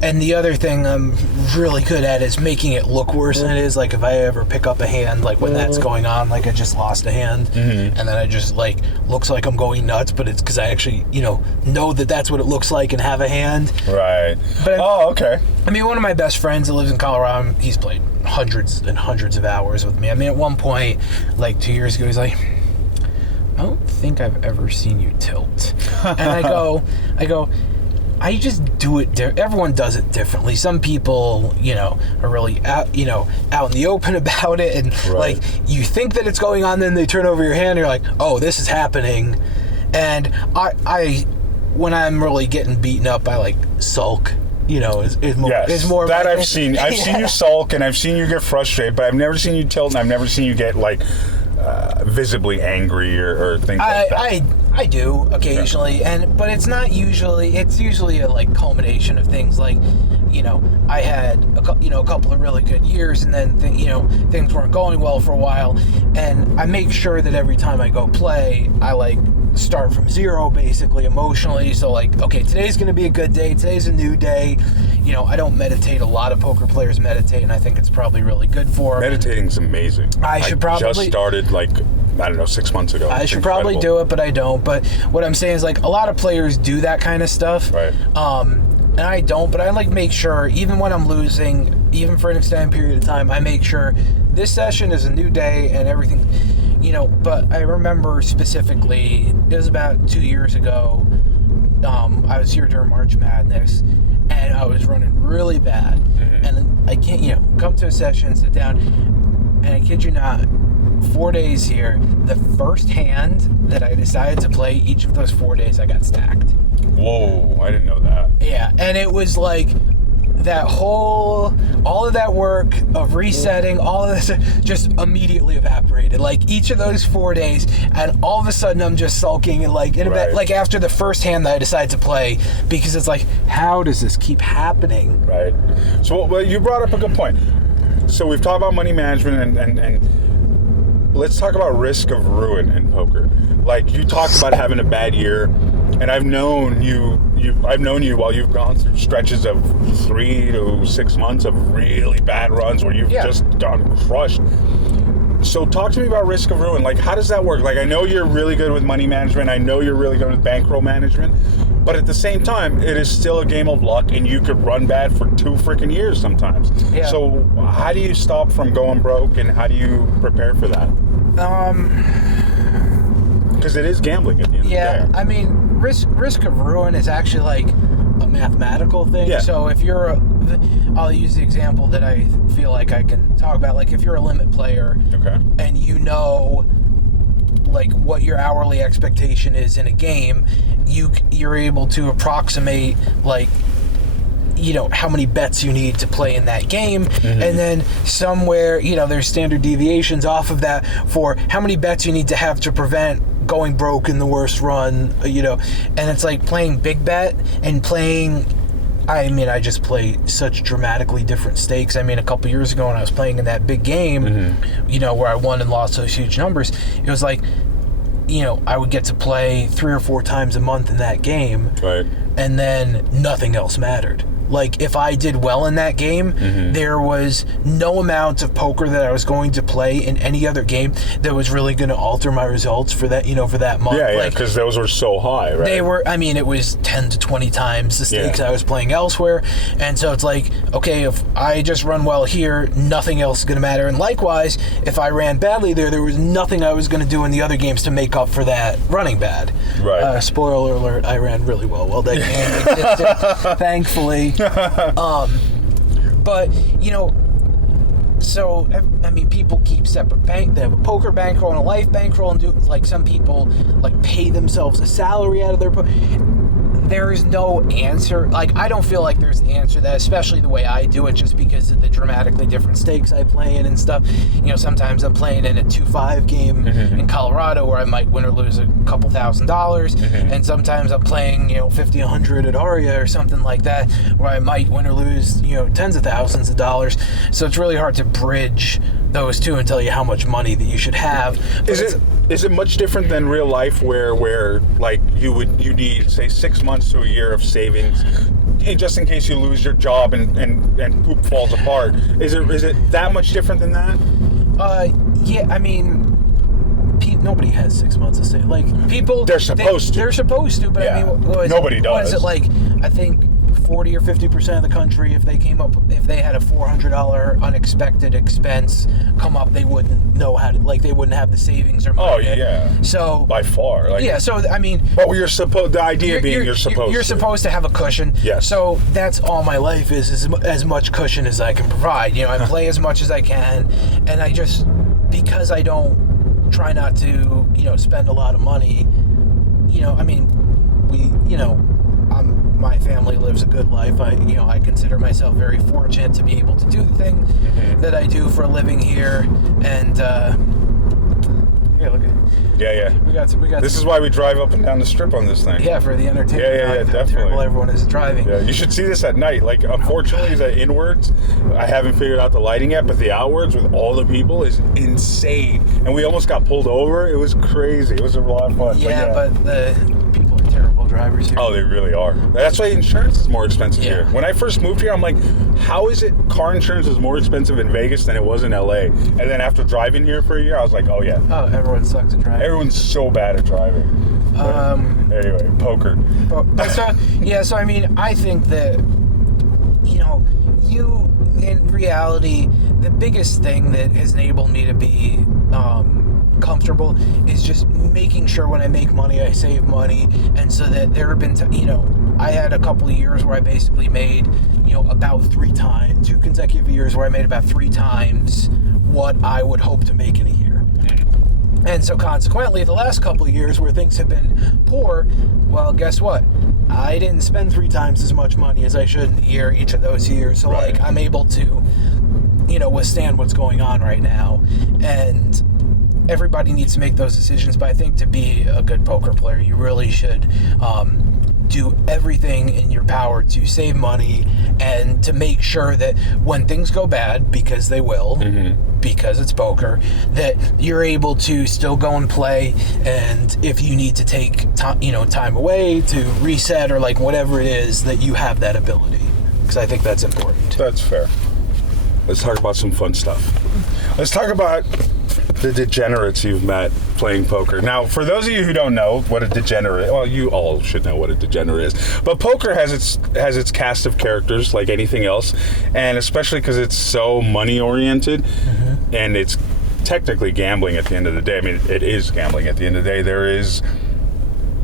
And the other thing I'm really good at is making it look worse than it is. Like if I ever pick up a hand, like when that's going on, like I just lost a hand, and then I just like looks like I'm going nuts, but it's because I actually know that that's what it looks like and have a hand. Right. But okay. I mean, one of my best friends that lives in Colorado, he's played hundreds and hundreds of hours with me. I mean, at one point, like 2 years ago, he's like, I don't think I've ever seen you tilt. And I go, I just do it. Everyone does it differently. Some people, are really out in the open about it, and like you think that it's going on, then they turn over your hand, and you're like, oh, this is happening. And I when I'm really getting beaten up, I like sulk. Is more that I've seen. I've seen you sulk, and I've seen you get frustrated, but I've never seen you tilt, and I've never seen you get like visibly angry or things like that. I do occasionally, but it's not usually. It's usually a like culmination of things like, I had a couple of really good years, and then things weren't going well for a while, and I make sure that every time I go play, I like start from zero basically emotionally. So like, okay, today's gonna be a good day. Today's a new day. I don't meditate. A lot of poker players meditate, and I think it's probably really good for them. Meditating's amazing. I just started like, I don't know, 6 months ago. I should probably do it, but I don't. But what I'm saying is like a lot of players do that kind of stuff. Right. And I don't, but I like make sure, even when I'm losing, even for an extended period of time, I make sure this session is a new day and everything, but I remember specifically, it was about 2 years ago, I was here during March Madness, and I was running really bad, and I can't, come to a session, sit down, and I kid you not, 4 days here, the first hand that I decided to play, each of those 4 days I got stacked. Whoa, I didn't know that. Yeah, and it was like all of that work of resetting, all of this just immediately evaporated. Like each of those 4 days, and all of a sudden I'm just sulking and like like after the first hand that I decided to play, because it's like, how does this keep happening? Right. So well, you brought up a good point. So we've talked about money management and let's talk about risk of ruin in poker. Like you talked about having a bad year, and I've known you while you've gone through stretches of 3 to 6 months of really bad runs where you've just gone crushed. So talk to me about risk of ruin. Like, how does that work? Like, I know you're really good with money management. I know you're really good with bankroll management. But at the same time, it is still a game of luck, and you could run bad for 2 freaking years sometimes. Yeah. So how do you stop from going broke, and how do you prepare for that? Because it is gambling at the end of the day. Yeah, I mean, risk of ruin is actually like a mathematical thing. Yeah. So if you're I'll use the example that I feel like I can talk about. Like if you're a limit player, and like what your hourly expectation is in a game, you're able to approximate like how many bets you need to play in that game, and then somewhere there's standard deviations off of that for how many bets you need to have to prevent going broke in the worst run, and it's like playing big bet and playing I mean, I just play such dramatically different stakes. I mean, a couple years ago when I was playing in that big game, you know, where I won and lost those huge numbers, it was like, you know, I would get to play 3 or 4 times a month in that game, right, and then nothing else mattered. Like, if I did well in that game, there was no amount of poker that I was going to play in any other game that was really going to alter my results for that, you know, for that month. Yeah, like, because those were so high, right? They were, I mean, it was 10 to 20 times the stakes I was playing elsewhere. And so it's like, okay, if I just run well here, nothing else is going to matter. And likewise, if I ran badly there was nothing I was going to do in the other games to make up for that running bad. Right. Spoiler alert, I ran really well that game existed, thankfully. But, you know, so, I mean, people keep separate bank. They have a poker bankroll and a life bankroll, and do, like, some people, like, pay themselves a salary out of their there is no answer. Like, I don't feel like there's an answer to that, especially the way I do it, just because of the dramatically different stakes I play in and stuff. You know, sometimes I'm playing in a 2-5 game in Colorado where I might win or lose a couple $1,000s, and sometimes I'm playing, you know, 50, 100 at Aria or something like that, where I might win or lose, you know, tens of thousands of dollars. So it's really hard to bridge those two and tell you how much money that you should have. Is it much different than real life where like you need, say, 6 months to a year of savings just in case you lose your job and poop falls apart? Is it that much different than that? Yeah, I mean, nobody has 6 months of savings. Like, people, they're supposed to. They're supposed to, but I mean, nobody does. What is it like? I think 40 or 50% of the country, if they had a $400 unexpected expense come up, they wouldn't know how to, like, they wouldn't have the savings or money. Oh, yeah. So, by far. Like, yeah, so, I mean, but the idea being you're supposed to have a cushion. Yes. So that's all my life is as much cushion as I can provide. You know, I play as much as I can, and I just, because I don't try not to, you know, spend a lot of money, you know, I mean, my family lives a good life. I consider myself very fortunate to be able to do the thing that I do for a living here. And yeah, look at it. Yeah. We got. This is why we drive up and down the strip on this thing. Yeah, for the entertainment. Yeah, definitely. Terrible everyone is driving. Yeah, you should see this at night. Like, unfortunately, the inwards, I haven't figured out the lighting yet, but the outwards with all the people is insane. And we almost got pulled over. It was crazy. It was a lot of fun. Yeah, but the people are terrible drivers here. Oh, they really are. That's why insurance is more expensive here. When I first moved here, I'm like, how is it car insurance is more expensive in Vegas than it was in LA? And then after driving here for a year, I was like, oh yeah. Oh, everyone sucks at driving. Everyone's so bad at driving. Anyway, poker. So I mean, I think that, you know, in reality, the biggest thing that has enabled me to be comfortable is just making sure when I make money, I save money. And so that there have been, I had a couple of years where I basically made, about 3 times, 2 consecutive years where I made about 3 times what I would hope to make in a year. And so consequently, the last couple of years where things have been poor, well, guess what? I didn't spend 3 times as much money as I should in a year each of those years. So, like, I'm able to, withstand what's going on right now. And everybody needs to make those decisions. But I think to be a good poker player, you really should do everything in your power to save money and to make sure that when things go bad, because they will, because it's poker, that you're able to still go and play. And if you need to take time away to reset or like whatever it is, that you have that ability, because I think that's important. That's fair. Let's talk about some fun stuff. Let's talk about the degenerates you've met playing poker. Now, for those of you who don't know what a degenerate, well, you all should know what a degenerate is, but poker has its cast of characters like anything else, and especially because it's so money oriented, and it's technically gambling at the end of the day. I mean, it is gambling at the end of the day. There is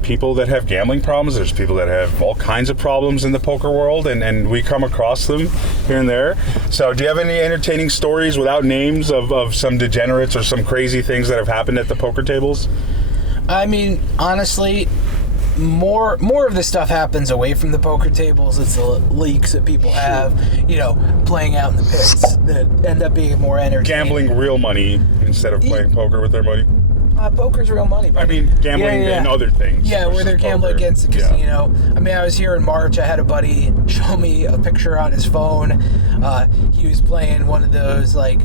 people that have gambling problems. There's people that have all kinds of problems in the poker world, and we come across them here and there. So do you have any entertaining stories without names of some degenerates or some crazy things that have happened at the poker tables? I mean, honestly, more of this stuff happens away from the poker tables. It's the leaks that people have, playing out in the pits that end up being more entertaining. Gambling real money instead of playing poker with their money. Poker's real money. I mean, gambling and other things. Yeah, where they're gambling against the casino. I mean, I was here in March. I had a buddy show me a picture on his phone. He was playing one of those like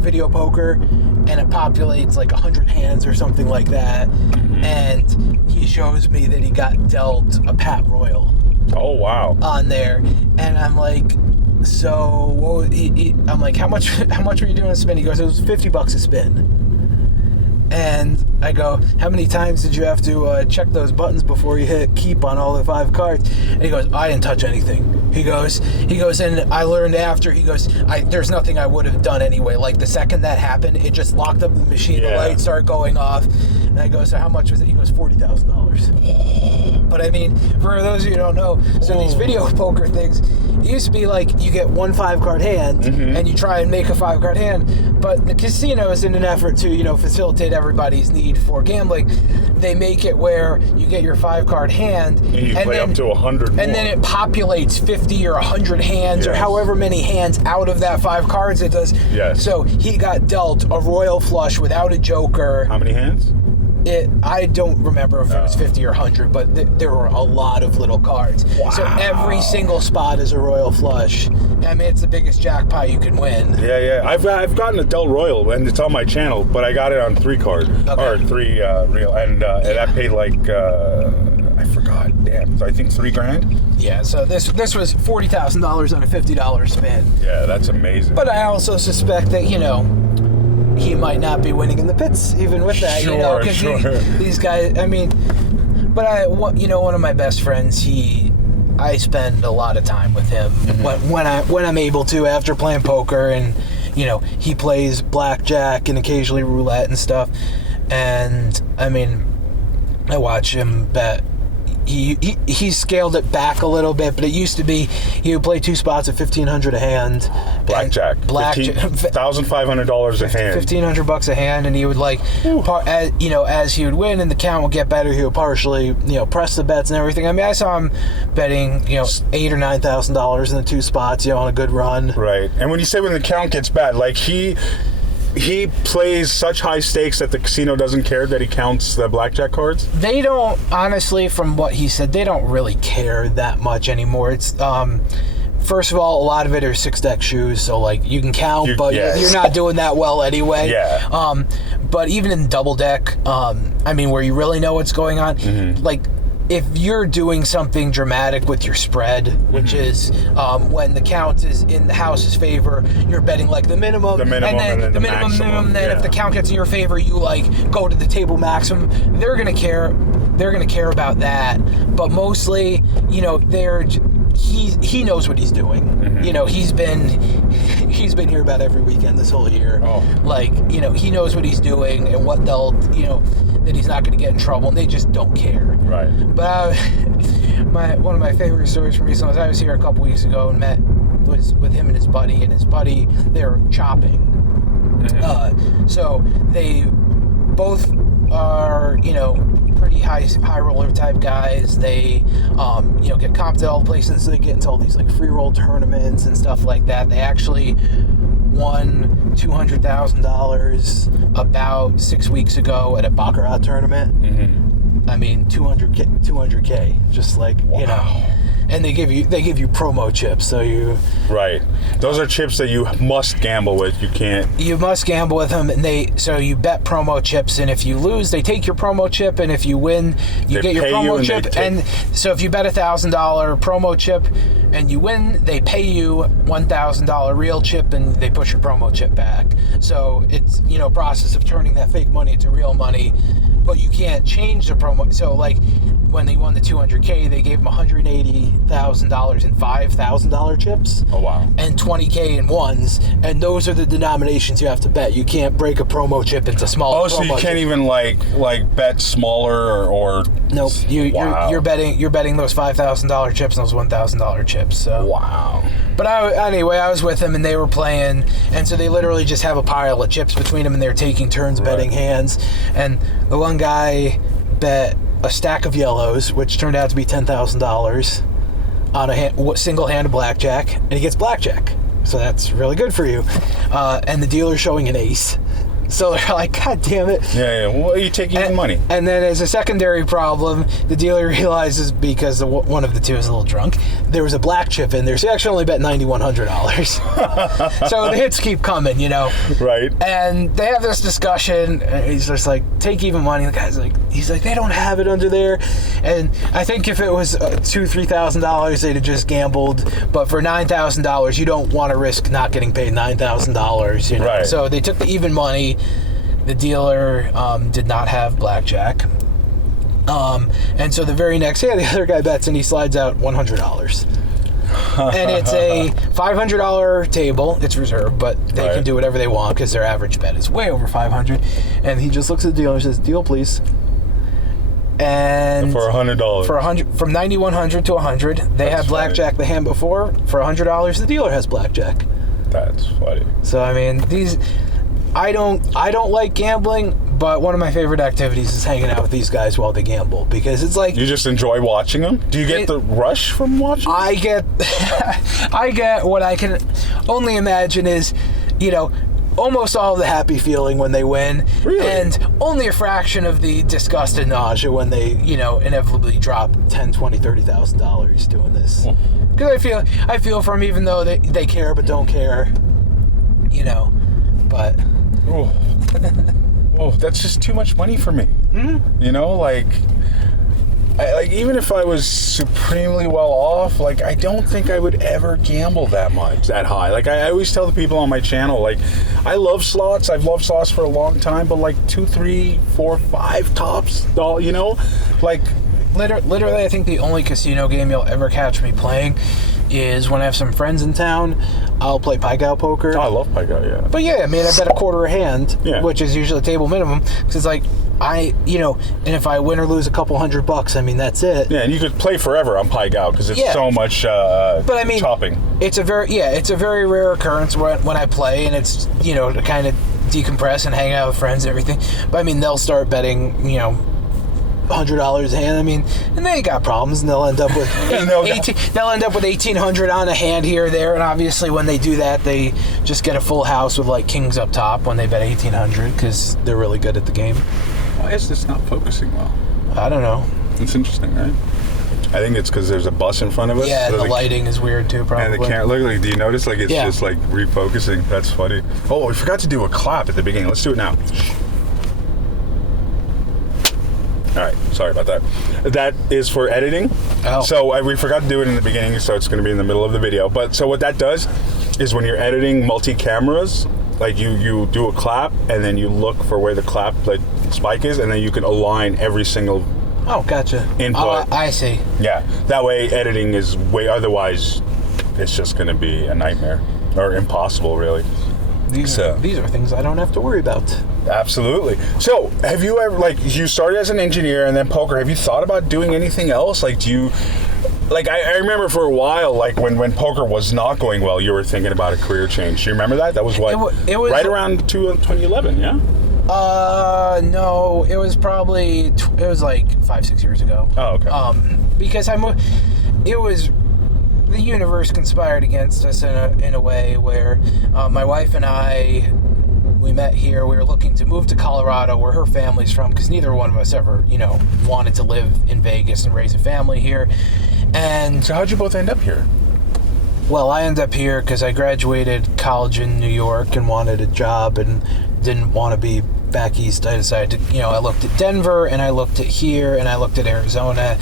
video poker, and it populates like 100 hands or something like that. And he shows me that he got dealt a Pat Royal. Oh wow! On there, and I'm like, so I'm like, how much were you doing a spin? He goes, it was $50 a spin. And I go, how many times did you have to check those buttons before you hit keep on all the 5 cards? And he goes, I didn't touch anything. He goes, and I learned after, he goes, there's nothing I would have done anyway. Like the second that happened, it just locked up the machine, the lights start going off. And I go, so how much was it? He goes, $40,000. But I mean, for those of you who don't know, so these video poker things, it used to be like you get one 5-card hand and you try and make a 5-card hand. But the casinos, in an effort to, facilitate everybody's need for gambling, they make it where you get your 5-card hand and you play up to 100 more. And then it populates 50 or 100 hands or however many hands out of that 5 cards it does. Yes. So he got dealt a royal flush without a joker. How many hands? I don't remember if it was 50 or 100, but there were a lot of little cards. Wow. So every single spot is a royal flush. I mean, it's the biggest jackpot you can win. Yeah. I've gotten a Del Royal, and it's on my channel, but I got it on 3 cards or 3 real, and that paid like I forgot. Damn, I think $3,000. Yeah. So this was $40,000 on a $50 spin. Yeah, that's amazing. But I also suspect that he might not be winning in the pits even with that, because these guys, I mean, but one of my best friends, I spend a lot of time with him when I'm able to after playing poker, and he plays blackjack and occasionally roulette and stuff, and I mean, I watch him bet. He scaled it back a little bit, but it used to be he would play 2 spots at $1,500 a hand. Blackjack. $1,500 a hand. $1,500 a hand, and he would as he would win and the count would get better, he would partially press the bets and everything. I mean, I saw him betting $8,000 or $9,000 in the 2 spots on a good run. Right, and when you say when the count gets bad, like he plays such high stakes that the casino doesn't care that he counts the blackjack cards? They don't, honestly, from what he said, they don't really care that much anymore. It's, first of all, a lot of it are 6-deck shoes, so, like, you can count, but you're not doing that well anyway. Yeah. But even in double deck, I mean, where you really know what's going on, like, if you're doing something dramatic with your spread, which is when the count is in the house's favor, you're betting like the minimum, and then the minimum. Then if the count gets in your favor, you like go to the table maximum. They're gonna care about that, but mostly, he knows what he's doing. He's been here about every weekend this whole year. He knows what he's doing and what they'll, that he's not going to get in trouble, and they just don't care. Right. But one of my favorite stories from recently was I was here a couple weeks ago and was with him and his buddy, they were chopping. So they both are, pretty high roller type guys. They get comped at all the places. They get into all these like free roll tournaments and stuff like that. They actually won $200,000 about 6 weeks ago at a baccarat tournament. I mean, 200K, just like and they give you promo chips, so you those are chips that you must gamble with. You must gamble with them, and so you bet promo chips, and if you lose, they take your promo chip, and if you win, you get your promo chip. And so if you bet $1,000 promo chip and you win, they pay you $1,000 real chip, and they push your promo chip back. So it's a process of turning that fake money into real money, but you can't change the promo. So like when they won the 200K, they gave them $180,000 in $5,000 chips. Oh wow! And $20K in ones, and those are the denominations you have to bet. You can't break a promo chip into smaller. Oh, so you can't even like bet smaller or. Nope. You're betting those $5,000 chips and those $1,000 chips. So. Wow. But anyway, I was with them and they were playing, and so they literally just have a pile of chips between them, and they're taking turns betting hands. And the one guy bet a stack of yellows, which turned out to be $10,000 on a single hand of blackjack, and he gets blackjack. So that's really good for you. And the dealer's showing an ace. So they're like, God damn it. Yeah. Well, you take your money. And then as a secondary problem, the dealer realizes, because one of the two is a little drunk, there was a black chip in there, so he actually only bet $9,100. So the hits keep coming, you know. Right. And they have this discussion, and he's just like, take even money. The guy's like, they don't have it under there. And I think if it was $2,000-$3,000, they'd have just gambled. But for $9,000, you don't want to risk not getting paid $9,000, you know. Right. So they took the even money. The dealer did not have blackjack. And so the very next day, the other guy bets and he slides out $100. And it's a $500 table. It's reserved, but they can do whatever they want because their average bet is way over $500. And he just looks at the dealer and says, deal, please. And for $100. For $100, from $9,100 to $100. They have blackjack the hand before. For $100, the dealer has blackjack. That's funny. So I mean, I don't like gambling, but one of my favorite activities is hanging out with these guys while they gamble, because it's like, you just enjoy watching them. Do you get the rush from watching? I get what I can only imagine is, you know, almost all the happy feeling when they win, really? And only a fraction of the disgust and nausea when they, you know, inevitably drop $10,000, $20,000, $30,000 doing this. Because I feel for them, even though they care but don't care, you know. But oh, that's just too much money for me. Mm-hmm. You know, like even if I was supremely well off, like, I don't think I would ever gamble that high. Like, I always tell the people on my channel, like, I love slots. I've loved slots for a long time, but like 2, 3, 4, 5 tops, you know, like. Literally, I think the only casino game you'll ever catch me playing is when I have some friends in town. I'll play Pie-Gow poker. Oh, I love Pie-Gow, yeah. But yeah, I mean, I bet a quarter a hand, which is usually table minimum, because it's like, and if I win or lose a couple $100, I mean, that's it. Yeah, and you could play forever on Pie-Gow because it's so much but I mean, chopping. It's a very rare occurrence when I play, and it's, you know, to kind of decompress and hang out with friends and everything. But I mean, they'll start betting, you know, $100 a hand. I mean, and they got problems, and they'll end up with $1,800 on a hand here or there. And obviously, when they do that, they just get a full house with like kings up top when they bet $1,800 because they're really good at the game. Why is this not focusing well? I don't know. It's interesting, right? I think it's because there's a bus in front of us. Yeah, so the lighting is weird too, probably. And the camera, look, like, do you notice, like, it's just like refocusing? That's funny. Oh, we forgot to do a clap at the beginning. Let's do it now. All right, sorry about that. That is for editing. Oh. So we forgot to do it in the beginning, so it's going to be in the middle of the video. But so what that does is when you're editing multi-cameras, like you do a clap, and then you look for where the clap spike is, and then you can align every single gotcha. input. I see. Yeah, that way editing is way, otherwise it's just going to be a nightmare, or impossible, really. These are things I don't have to worry about. Absolutely. So, have you ever, like, you started as an engineer and then poker, have you thought about doing anything else? Like, do you, like, I remember for a while, like, when poker was not going well, you were thinking about a career change. Do you remember that? That was what? It was right around 2011, yeah? No, it was probably, it was like 5-6 years ago. Oh, okay. Because it was, the universe conspired against us in a way where my wife and I, we met here. We were looking to move to Colorado, where her family's from, because neither one of us ever, you know, wanted to live in Vegas and raise a family here. And so how'd you both end up here? Well, I ended up here because I graduated college in New York and wanted a job and didn't want to be back east. I decided to, you know, I looked at Denver and I looked at here and I looked at Arizona.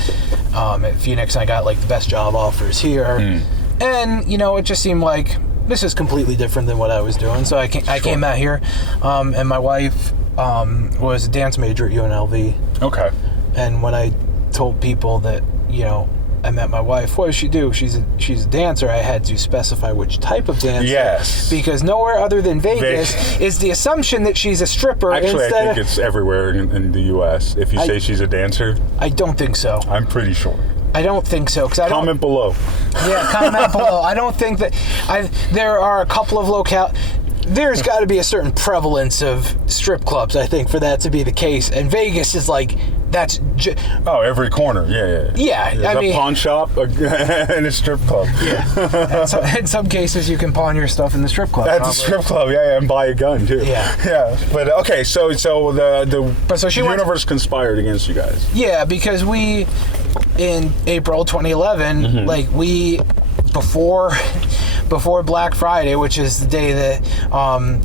At Phoenix, I got like the best job offers here. And, you know, it just seemed like this is completely different than what I was doing. So I came out here, and my wife was a dance major at UNLV. Okay. And when I told people that, you know, I met my wife, what does she do? She's a dancer. I had to specify which type of dancer. Yes. Because nowhere other than Vegas is the assumption that she's a stripper. Actually, I think it's everywhere in the U.S. If you say she's a dancer. I don't think so. I'm pretty sure. I don't think so. Comment below. Yeah, comment below. I don't think that. There are a couple of there's got to be a certain prevalence of strip clubs, I think, for that to be the case. And Vegas is like, that's... every corner. Yeah. Yeah, There's a pawn shop and a strip club. Yeah. In some cases, you can pawn your stuff in the strip club. At the strip club, and buy a gun, too. Yeah. Yeah. But, okay, so the she universe conspired against you guys. Yeah, because we, in April 2011, like, we... Before Black Friday, which is the day that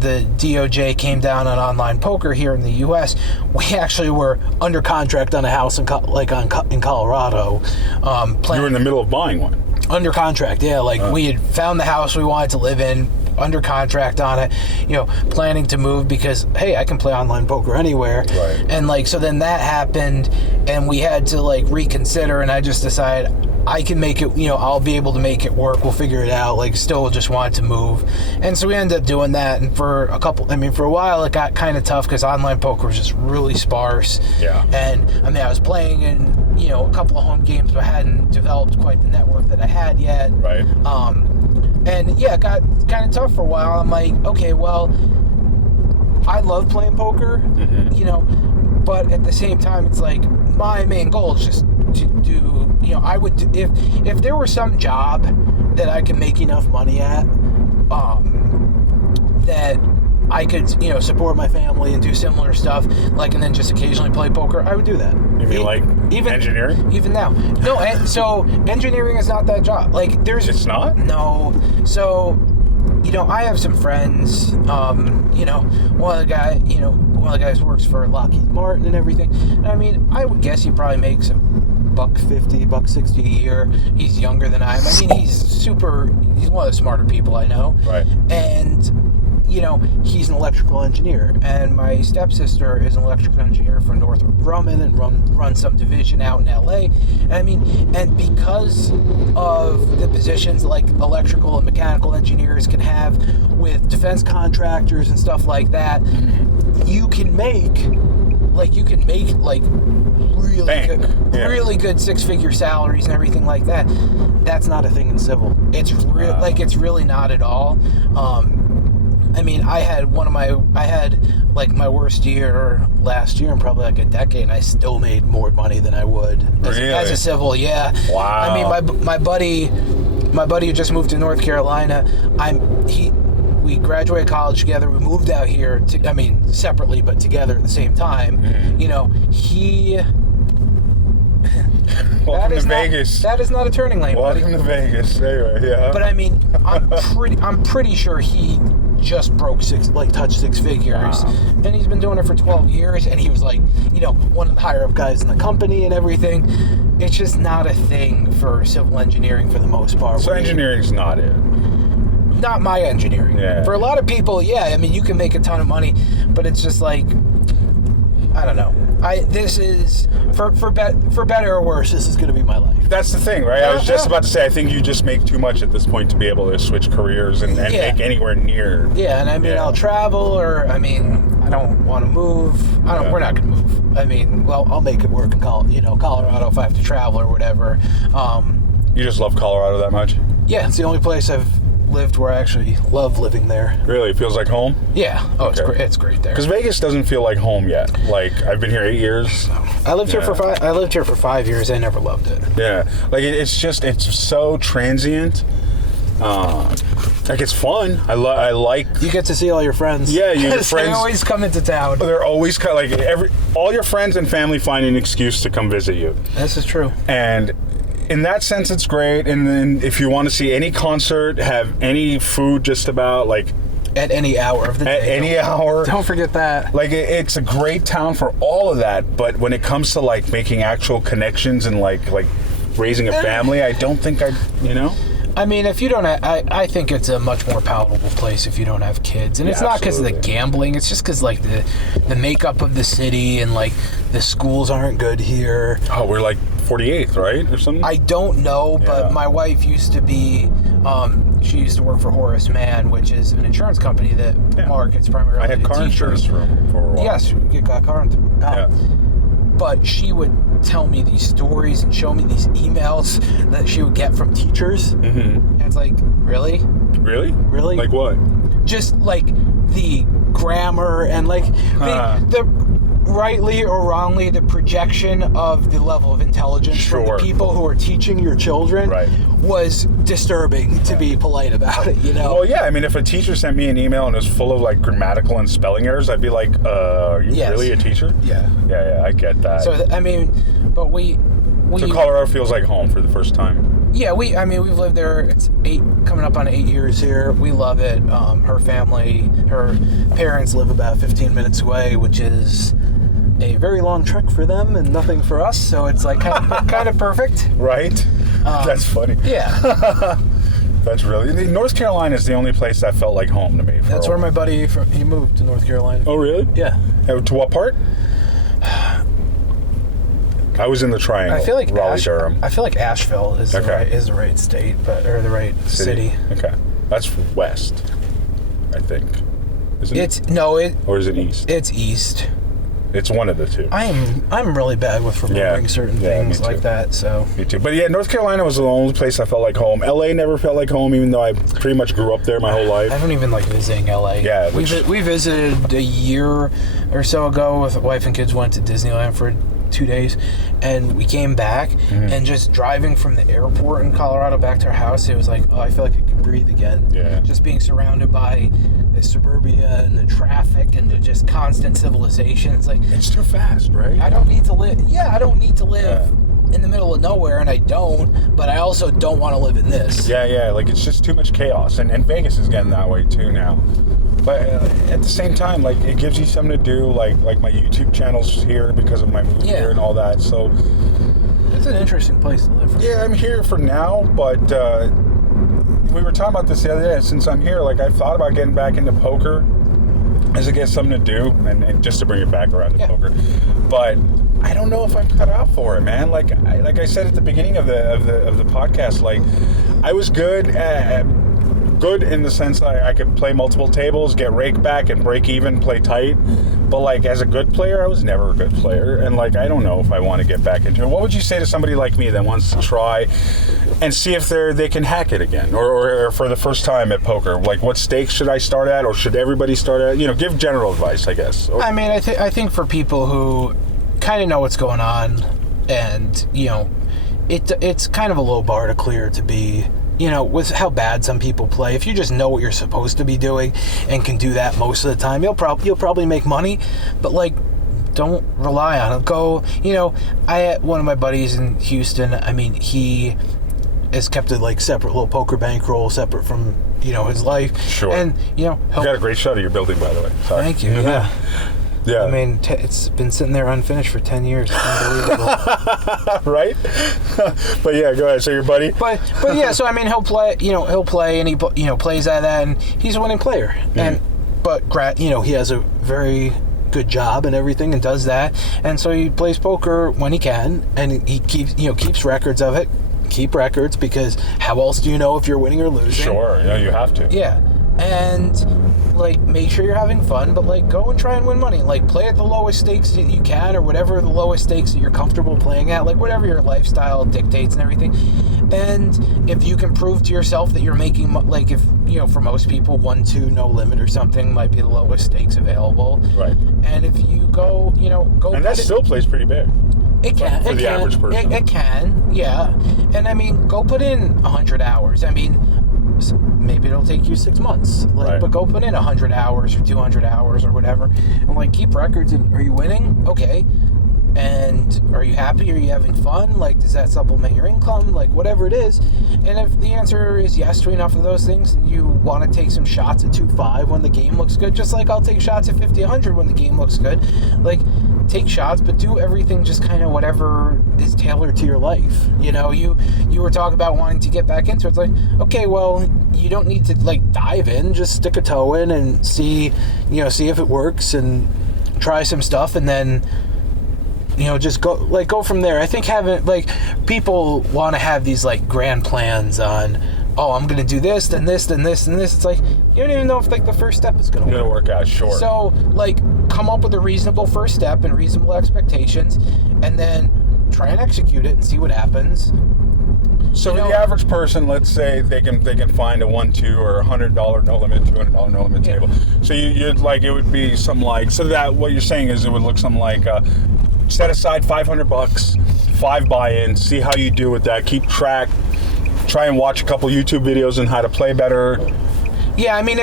the DOJ came down on online poker here in the U.S., we actually were under contract on a house in Colorado. You were in the middle of buying one. Under contract, yeah. Like, we had found the house we wanted to live in, under contract on it, planning to move because, hey, I can play online poker anywhere. Right. And, like, so then that happened, and we had to, like, reconsider, and I just decided I can make it, I'll be able to make it work. We'll figure it out. Like, still just wanted to move. And so we ended up doing that. And for a while, it got kind of tough because online poker was just really sparse. Yeah. And, I was playing in, a couple of home games, but hadn't developed quite the network that I had yet. Right. And, yeah, it got kind of tough for a while. I'm like, okay, well, I love playing poker, but at the same time, it's like my main goal is just to do, I would do, if there were some job that I could make enough money at, that I could, support my family and do similar stuff, like, and then just occasionally play poker, I would do that. You mean even engineering? Even now. No, so engineering is not that job. Like, It's not? No. So, I have some friends, one of the guys works for Lockheed Martin and everything. And I would guess he probably makes $150, $160 a year. He's younger than I am. He's one of the smarter people I know. Right. And, he's an electrical engineer. And my stepsister is an electrical engineer for Northrop Grumman and runs some division out in LA. And because of the positions like electrical and mechanical engineers can have with defense contractors and stuff like that, you can make really good six-figure salaries and everything like that. That's not a thing in civil. It's it's really not at all. I had my worst year last year in probably like a decade, and I still made more money than I would as a civil. Yeah. Wow. My buddy who just moved to North Carolina, we graduated college together. We moved out here, separately, but together at the same time. He... Welcome to Vegas. That is not a turning lane, buddy. Welcome to Vegas. Anyway, yeah. But I'm pretty sure he just touched six figures. Wow. And he's been doing it for 12 years, and he was one of the higher up guys in the company and everything. It's just not a thing for civil engineering for the most part. So engineering's not it. Not my engineering. Yeah. For a lot of people, yeah, you can make a ton of money, but it's just like, I don't know. This is for better or worse. This is going to be my life. That's the thing, right? I was just about to say. I think you just make too much at this point to be able to switch careers and make anywhere near. Yeah, and I'll travel, or I don't want to move. We're not going to move. I'll make it work in Colorado if I have to travel or whatever. You just love Colorado that much? Yeah, it's the only place I've lived where I actually love living there. Really? It feels like home? Yeah. Oh, okay. It's great there. Because Vegas doesn't feel like home yet. Like, I've been here 8 years. I lived here for 5 years. I never loved it. Yeah. Like, it's so transient. It's fun. I like... You get to see all your friends. Yeah, your friends... They always come into town. They're always... all your friends and family find an excuse to come visit you. This is true. And... in that sense, it's great. And then if you want to see any concert, have any food just about, at any hour of the day. At any hour. Don't forget that. It's a great town for all of that. But when it comes to, making actual connections and, raising a family, I don't think if you don't have... I think it's a much more palatable place if you don't have kids. And it's not because of the gambling. It's just because, the makeup of the city and, the schools aren't good here. Oh, we're 48th, right? Or something? I don't know, but my wife used to be... she used to work for Horace Mann, which is an insurance company that markets primarily to teachers. I had car insurance for a while. Yes, you got car insurance. But she would tell me these stories and show me these emails that she would get from teachers. Mm-hmm. And it's like, really? Really? Really? Like what? Just the grammar and like the rightly or wrongly the projection of the level of intelligence from the people who are teaching your children was disturbing, to be polite about it, you know? Well, yeah, I mean, if a teacher sent me an email and it was full of like grammatical and spelling errors, I'd be like, are you really a teacher? Yeah, I get that. So, I mean, but we so Colorado feels like home for the first time. Yeah, we've lived there. It's coming up on 8 years here. We love it. Her parents live about 15 minutes away, which is a very long trek for them and nothing for us. So it's like kind of perfect. Right? That's funny. Yeah. That's really... North Carolina is the only place that felt like home to me. That's where my buddy, he moved to North Carolina. Oh, really? Yeah. To what part? I was in the Triangle. I feel like Raleigh-Durham. I feel like Asheville is the right state, or the right city. Okay, that's west, I think. Isn't it? Or is it east? It's east. It's one of the two. I'm really bad with remembering certain things like that. So me too. But yeah, North Carolina was the only place I felt like home. LA never felt like home, even though I pretty much grew up there my whole life. I don't even like visiting LA. Yeah, we visited a year or so ago with wife and kids. Went to Disneyland for 2 days, and we came back, and just driving from the airport in Colorado back to our house, it was like, oh, I feel like I could breathe again. Yeah. Just being surrounded by the suburbia and the traffic and the just constant civilization. It's like, it's too fast, right? I don't need to live in the middle of nowhere, and I don't, but I also don't want to live in this. Yeah, like it's just too much chaos, and Vegas is getting that way too now. But at the same time, like, it gives you something to do, like my YouTube channel's here because of my move here and all that, so... It's an interesting place to live. Yeah, I'm here for now, but we were talking about this the other day. Since I'm here, like, I've thought about getting back into poker as it gets something to do, and just to bring it back around to poker. But I don't know if I'm cut out for it, man. Like I said at the beginning of the podcast, like, I was good in the sense I could play multiple tables, get rake back and break even, play tight. But like, as a good player, I was never a good player. And like, I don't know if I want to get back into it. What would you say to somebody like me that wants to try and see if they can hack it again, or for the first time at poker? Like, what stakes should I start at, or should everybody start at? You know, give general advice, I guess. I mean, I think for people who kind of know what's going on, and you know, it's kind of a low bar to clear to be, you know, with how bad some people play. If you just know what you're supposed to be doing and can do that most of the time, you'll probably make money. But like, don't rely on it. Go, you know, I had one of my buddies in Houston. I mean, he has kept a like separate little poker bankroll, separate from, you know, his life. Sure. And you know, you got a great shot of your building, by the way. Sorry. Thank you. Yeah. Yeah. I mean, it's been sitting there unfinished for 10 years. It's unbelievable. Right? But yeah, go ahead. So your buddy? But yeah, so I mean, he'll play and he, you know, plays at that, and he's a winning player. But you know, he has a very good job and everything and does that. And so he plays poker when he can, and he keeps records of it. Keep records, because how else do you know if you're winning or losing? Sure, you have to. Yeah. And like, make sure you're having fun, but like, go and try and win money. Like, play at the lowest stakes that you can, or whatever the lowest stakes that you're comfortable playing at, like whatever your lifestyle dictates and everything. And if you can prove to yourself that you're making, like, if, you know, for most people 1-2 no limit or something might be the lowest stakes available. Right. And if you go, you know, and that still plays pretty big. It can. For the average person. It can, yeah. And I mean, go put in 100 hours. I mean, maybe it'll take you 6 months, like, but go put in 100 hours or 200 hours or whatever, and like, keep records. And are you winning? Okay. And are you happy? Are you having fun? Like, does that supplement your income? Like, whatever it is. And if the answer is yes to enough of those things, and you want to take some shots at 2-5 when the game looks good, just like I'll take shots at 50-100 when the game looks good. Like, take shots, but do everything just kind of whatever is tailored to your life. You know, you were talking about wanting to get back into it. It's like, okay, well, you don't need to like dive in, just stick a toe in and see if it works, and try some stuff, and then, you know, just go from there. I think having, like, people want to have these like grand plans on, oh, I'm going to do this, then this, then this, and this. It's like, you don't even know if like the first step is going to work out. Sure. So like, come up with a reasonable first step and reasonable expectations, and then try and execute it and see what happens. So for the average person, let's say they can find a 1-2 or $100 no limit, $200 no limit table. So you'd like, it would be something like, so that what you're saying is it would look something like set aside $500, 5 buy-ins, see how you do with that, keep track, try and watch a couple YouTube videos on how to play better. Yeah, I mean,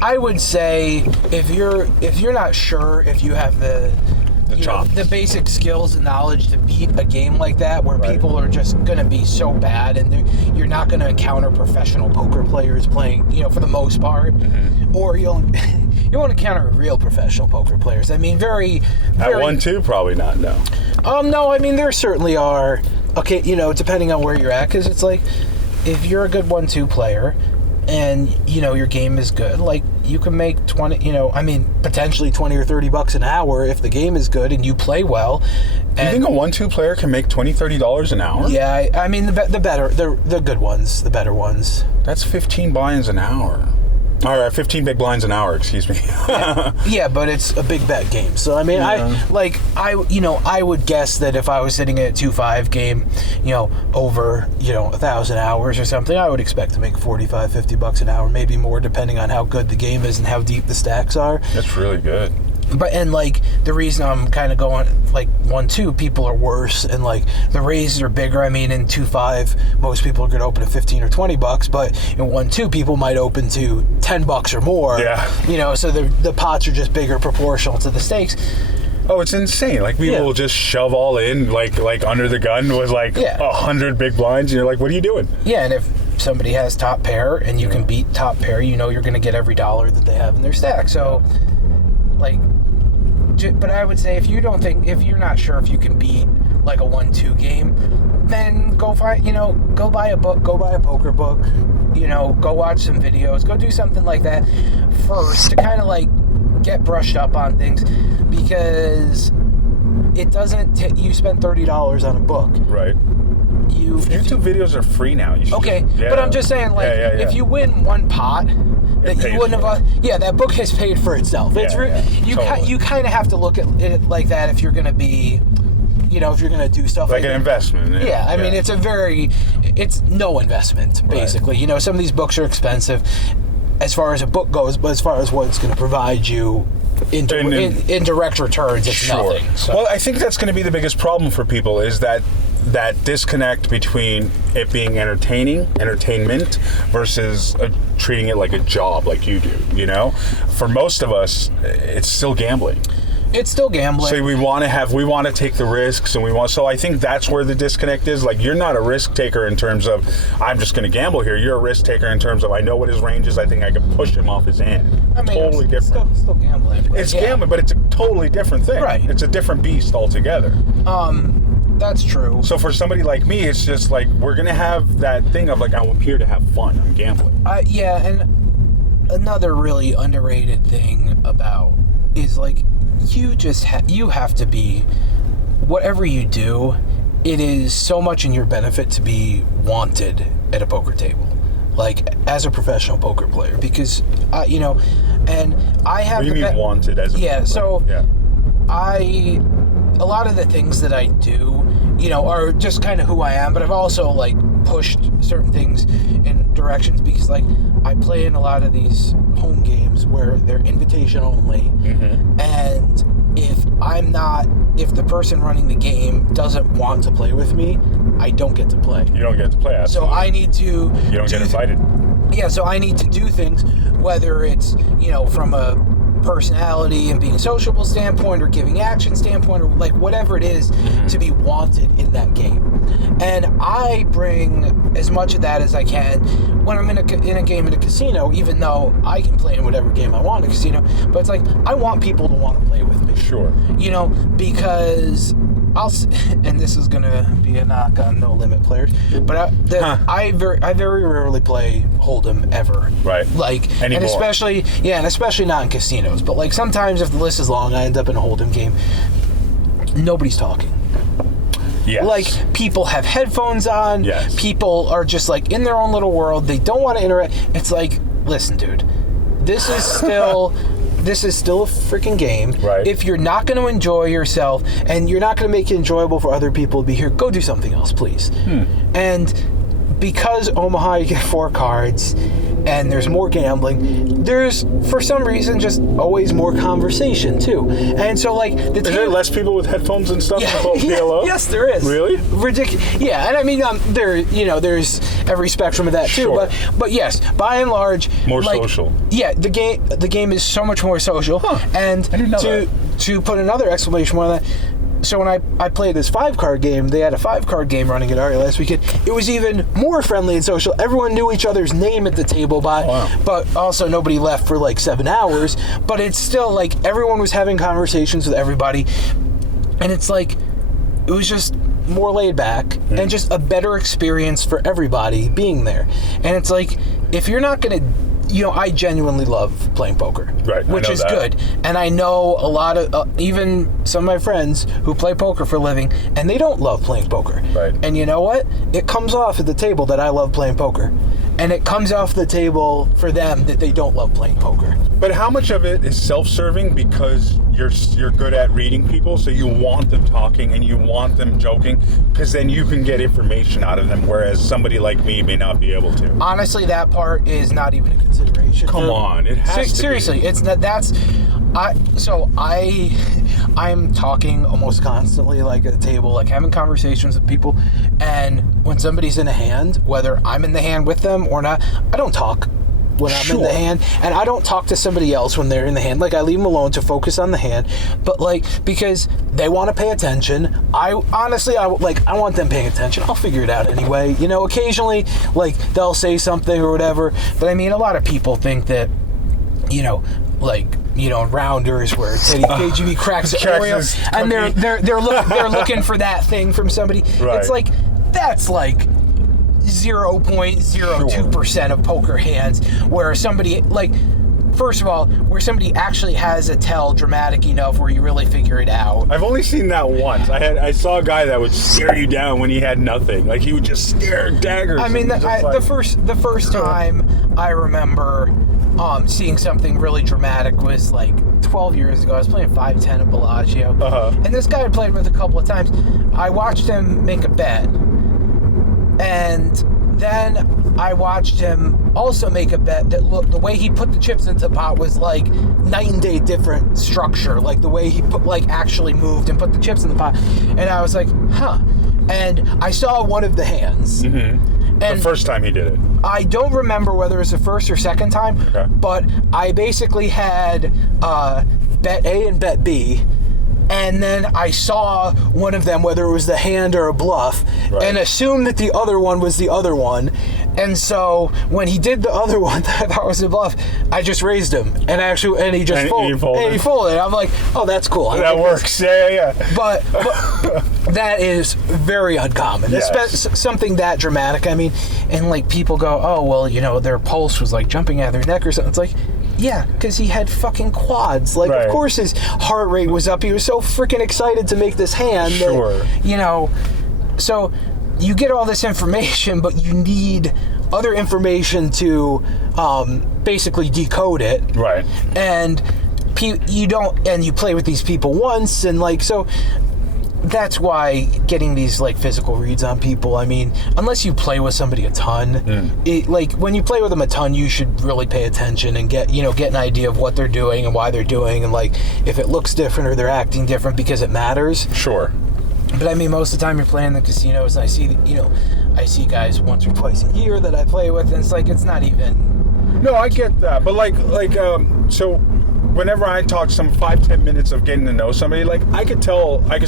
I would say if you're not sure if you have the basic skills and knowledge to beat a game like that, where people are just going to be so bad, and you're not going to encounter professional poker players playing, for the most part, or you won't encounter real professional poker players. I mean, very at 1-2, probably not. No. No. I mean, there certainly are. Okay, depending on where you're at, because it's like if you're a good 1-2 player, and your game is good, like you can make potentially $20 or $30 an hour if the game is good and you play well. Do you think a 1-2 player can make $20-$30 an hour? Yeah, I mean the good ones, the better ones. That's 15 buy-ins an hour. All right, 15 big blinds an hour, excuse me. Yeah, but it's a big bet game. So I mean, I would guess that if I was sitting at a 2-5 game, over 1,000 hours or something, I would expect to make $45-$50 an hour, maybe more, depending on how good the game is and how deep the stacks are. That's really good. But the reason I'm kind of going 1-2, people are worse, and the raises are bigger. I mean, in 2-5, most people are going to open to $15 or $20, but in 1-2, people might open to $10 or more. Yeah. So the pots are just bigger proportional to the stakes. Oh, it's insane. People will just shove all in, like under the gun with 100 big blinds, and you're like, what are you doing? Yeah, and if somebody has top pair and you can beat top pair, you're going to get every dollar that they have in their stack. So, but I would say if you're not sure if you can beat a 1-2 game, then go buy a book, go buy a poker book, go watch some videos, go do something like that first to kind of get brushed up on things, because it doesn't you spend $30 on a book. Right. YouTube videos are free now. But I'm just saying, if you win one pot, that you wouldn't have. That book has paid for itself. You kind of have to look at it like that if you're going to be, if you're going to do stuff like an investment. I mean, it's no investment basically. Right. Some of these books are expensive as far as a book goes, but as far as what it's going to provide you in direct returns, it's nothing. So. Well, I think that's going to be the biggest problem for people, is that disconnect between it being entertainment versus treating it like a job, like you do. For most of us, it's still gambling. It's still gambling. So we want to take the risks, and so I think that's where the disconnect is. You're not a risk taker in terms of, I'm just going to gamble here. You're a risk taker in terms of, I know what his range is. I think I can push him off his hand. I mean, totally different. Still gambling. It's gambling, but it's a totally different thing. Right. It's a different beast altogether. That's true. So for somebody like me, it's just we're going to have that thing of I'm here to have fun. I'm gambling. And another really underrated thing about is you have to be, whatever you do, it is so much in your benefit to be wanted at a poker table, as a professional poker player, because and I have. What do you mean wanted as a poker player? So a lot of the things that I do, are just kind of who I am, but I've also pushed certain things in directions, because I play in a lot of these home games where they're invitation only, and if the person running the game doesn't want to play with me, I don't get to play. You don't get to play, absolutely. So I need to. You don't get invited. Yeah, so I need to do things, whether it's from a personality and being a sociable standpoint, or giving action standpoint, or whatever it is, to be wanted in that game. And I bring as much of that as I can when I'm in a game in a casino, even though I can play in whatever game I want in a casino. But it's I want people to want to play with me. Sure. Because and this is gonna be a knock on no limit players, but I very rarely play Hold'em ever. Right. And especially not in casinos. But sometimes if the list is long, I end up in a Hold'em game. Nobody's talking. Yes. People have headphones on. Yes. People are just in their own little world. They don't want to interact. It's listen, dude. This is still this is still a freaking game. Right. If you're not going to enjoy yourself and you're not going to make it enjoyable for other people to be here, go do something else, please. And because Omaha, you get 4 cards and there's more gambling, there's, for some reason, just always more conversation, too. And so, like... Is there less people with headphones and stuff in the PLO? Yes, there is. Really? Ridiculous. Yeah, and I mean, there's every spectrum of that, too. Sure. But yes, by and large... More social. Yeah, the game is so much more social. Huh. And I didn't know that. To put another exclamation point on that, so when I played this 5-card game, they had a 5-card game running at Ari last weekend. It was even more friendly and social. Everyone knew each other's name at the table, but also nobody left for like 7 hours. But it's still like everyone was having conversations with everybody. And it's like, it was just more laid back and just a better experience for everybody being there. And it's like, if you're not going to... I genuinely love playing poker, right? Which is good. And I know a lot of, even some of my friends who play poker for a living, and they don't love playing poker. Right. And you know what? It comes off at the table that I love playing poker. And it comes off the table for them that they don't love playing poker. But how much of it is self-serving because you're good at reading people, so you want them talking and you want them joking, because then you can get information out of them, whereas somebody like me may not be able to. Honestly, that part is not even a consideration. Come on, it has to seriously, be. It's not. I'm talking almost constantly, like at a table, like having conversations with people, and when somebody's in a hand, whether I'm in the hand with them or not, I don't talk when I'm in the hand, and I don't talk to somebody else when they're in the hand. Like, I leave them alone to focus on the hand, but like, because they want to pay attention. I want them paying attention. I'll figure it out anyway. Occasionally, like, they'll say something or whatever, but I mean, a lot of people think that, rounders where KGB cracks Oreo, and they're looking for that thing from somebody. Right. It's like, that's like 0.02% of poker hands where somebody, like, first of all, where somebody actually has a tell dramatic enough where you really figure it out. I've only seen that once. I saw a guy that would stare you down when he had nothing. Like, he would just stare daggers. I mean, the first time I remember seeing something really dramatic was like 12 years ago. I was playing 5-10 at Bellagio, and this guy I played with a couple of times. I watched him make a bet. And then I watched him also make a bet that the way he put the chips into the pot was like night and day different structure. Like the way he actually moved and put the chips in the pot. And I was like, huh. And I saw one of the hands. Mm-hmm. And the first time he did it. I don't remember whether it was the first or second time, but I basically had bet A and bet B. And then I saw one of them, whether it was the hand or a bluff, and assumed that the other one was the other one. And so when he did the other one that I thought was a bluff, I just raised him, and he just folded. And he folded. I'm like, oh, that's cool. That works. Yeah. But that is very uncommon. Yes. Something that dramatic. I mean, and like people go, oh, well, their pulse was like jumping out of their neck or something. It's like, yeah, because he had fucking quads. Like, of course his heart rate was up. He was so freaking excited to make this hand. Sure. That, so you get all this information, but you need other information to basically decode it. Right. And you play with these people once, and like, so that's why getting these like physical reads on people, I mean, unless you play with somebody a ton, like when you play with them a ton, you should really pay attention and get an idea of what they're doing and why they're doing, and like if it looks different or they're acting different, because it matters. Sure. But I mean, most of the time you're playing the casinos, and I see guys once or twice a year that I play with, and it's like, it's not even. No, I get that, but so whenever I talk 5-10 minutes of getting to know somebody, like I could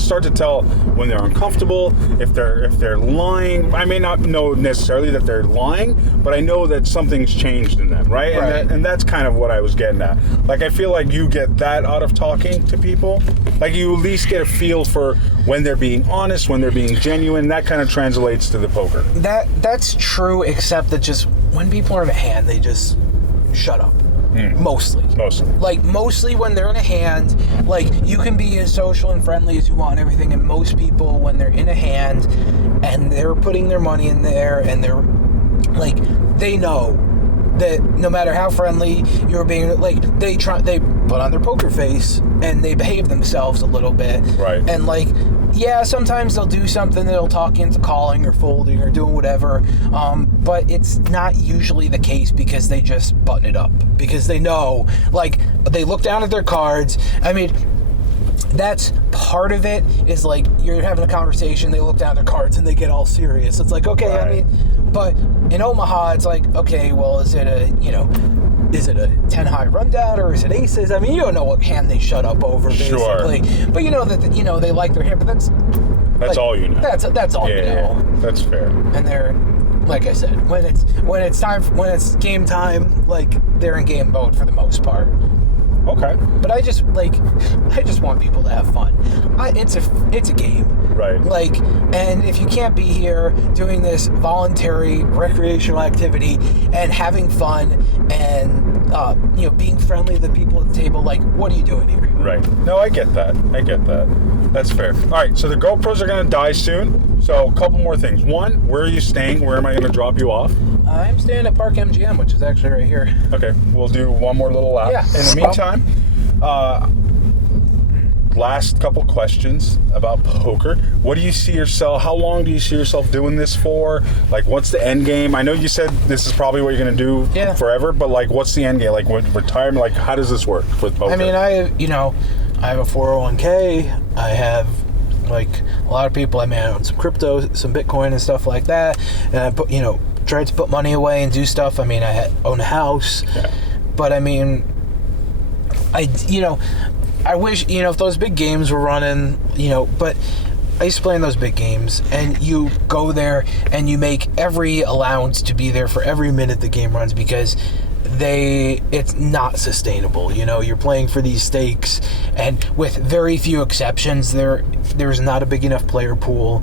start to tell when they're uncomfortable, if they're lying. I may not know necessarily that they're lying, but I know that something's changed in them, right? And that's kind of what I was getting at. Like, I feel like you get that out of talking to people. Like, you at least get a feel for when they're being honest, when they're being genuine. That kind of translates to the poker. That's true, except that just when people are in a hand, they just shut up. Mostly. Like, mostly when they're in a hand, like, you can be as social and friendly as you want and everything, and most people, when they're in a hand and they're putting their money in there and they're, like, they know that no matter how friendly you're being, like, they put on their poker face and they behave themselves a little bit. Right. And, like, yeah, sometimes they'll do something that'll talk you into calling or folding or doing whatever, but it's not usually the case because they just button it up. Because they know, like, they look down at their cards. I mean, that's part of it, is like you're having a conversation, they look down at their cards and they get all serious. It's like, okay, right. I mean, but in Omaha, it's like, okay, well, is it a 10 high rundown or is it aces? I mean, you don't know what hand they shut up over, basically. Sure. But you know that they like their hand, but that's like, all you know. That's all you know. Yeah, that's fair. And they're, like I said, when it's game time, like, they're in game mode for the most part. Okay. But I just want people to have fun. It's a game. Right. Like, and if you can't be here doing this voluntary recreational activity and having fun and being friendly to the people at the table, like, what are you doing here? Right. No, I get that. That's fair. All right, so the GoPros are going to die soon. So a couple more things. One, where are you staying? Where am I going to drop you off? I'm staying at Park MGM, which is actually right here. Okay, we'll do one more little lap. Yeah. In the meantime, last couple questions about poker. What do you see yourself? How long do you see yourself doing this for? Like, what's the end game? I know you said this is probably what you're going to do forever, but like, what's the end game? Like, what retirement? Like, how does this work with poker? I mean, I have a 401k. I have, like, a lot of people. I mean, I own some crypto, some Bitcoin and stuff like that. And I put, tried to put money away and do stuff. I mean, I own a house. Yeah. But I mean, I wish, if those big games were running, but I used to play in those big games, and you go there and you make every allowance to be there for every minute the game runs, because it's not sustainable. You're playing for these stakes, and with very few exceptions, there's not a big enough player pool,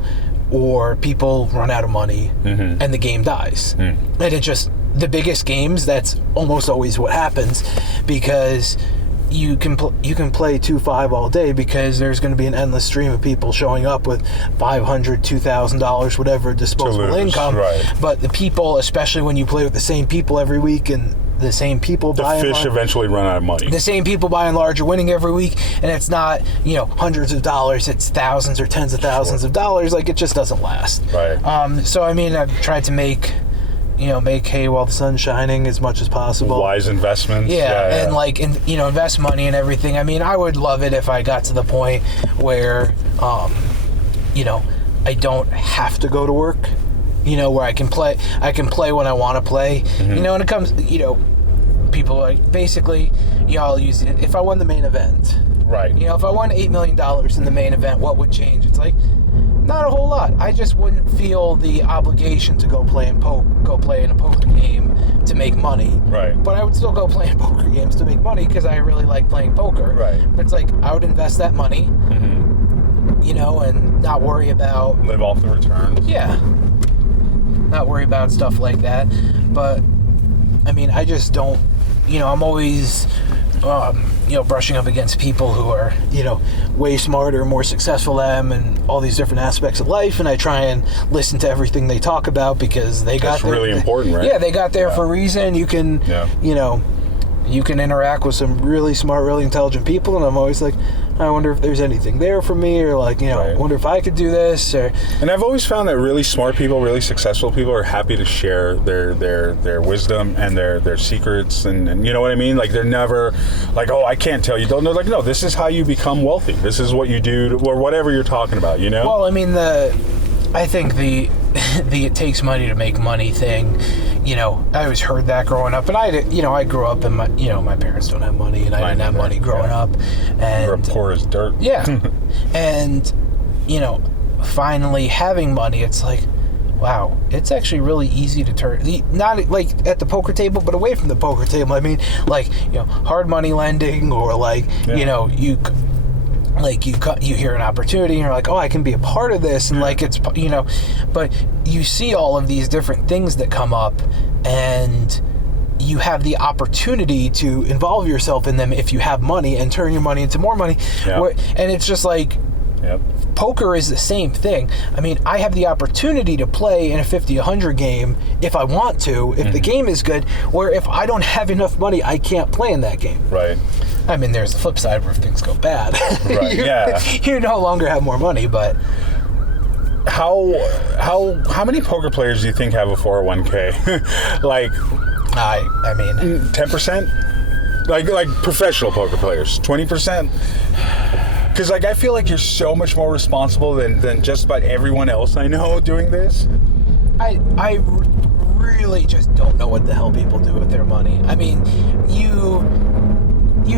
or people run out of money, and the game dies. And it just, the biggest games, that's almost always what happens, because you can play 2-5 all day, because there's going to be an endless stream of people showing up with $500, $2,000, whatever disposable income. Right. But the people, especially when you play with the same people every week, and the same people the fish eventually run out of money. The same people by and large are winning every week, and it's not hundreds of dollars, it's thousands or tens of thousands of dollars. Like, it just doesn't last. Right. So I mean, I've tried to make hay while the sun's shining as much as possible. Wise investments. Yeah. And like, invest money and everything. I mean, I would love it if I got to the point where, I don't have to go to work, where I can play when I want to play. And it comes, people like, basically, I'll use it. If I won the main event. Right. If I won $8 million in the main event, what would change? It's like, not a whole lot. I just wouldn't feel the obligation to go play in a poker game to make money. Right. But I would still go play in poker games to make money, because I really like playing poker. Right. But it's like, I would invest that money, and not worry about... Live off the returns. Yeah. Not worry about stuff like that. But, I mean, I just don't... I'm always... brushing up against people who are, way smarter, more successful than them, and all these different aspects of life, and I try and listen to everything they talk about, because they got there. That's really important, right? Yeah, they got there for a reason. You can, you can interact with some really smart, really intelligent people, and I'm always like, I wonder if there's anything there for me, or like, I wonder if I could do this, or... And I've always found that really smart people, really successful people are happy to share their wisdom and their secrets, and you know what I mean? Like, they're never like, oh, I can't tell you. They're like, no, this is how you become wealthy. This is what you do, or whatever you're talking about, Well, I mean, I think the it takes money to make money thing, I always heard that growing up, and I grew up, and my parents don't have money, and I didn't have money growing up, and we're poor as dirt. Yeah. And finally having money, it's like, wow, it's actually really easy to turn, not like at the poker table, but away from the poker table. I mean, like, hard money lending, or like, you hear an opportunity and you're like, oh, I can be a part of this, and like, it's, but you see all of these different things that come up, and you have the opportunity to involve yourself in them if you have money, and turn your money into more money. And it's just like, poker is the same thing. I mean, I have the opportunity to play in a 50-100 game if I want to, if the game is good, or if I don't have enough money, I can't play in that game. Right. I mean, there's the flip side where if things go bad. Right. You no longer have more money, but... How many poker players do you think have a 401k? Like... I mean... 10%? Like professional poker players? 20%? Because, like, I feel like you're so much more responsible than just about everyone else I know doing this. I really just don't know what the hell people do with their money. I mean, you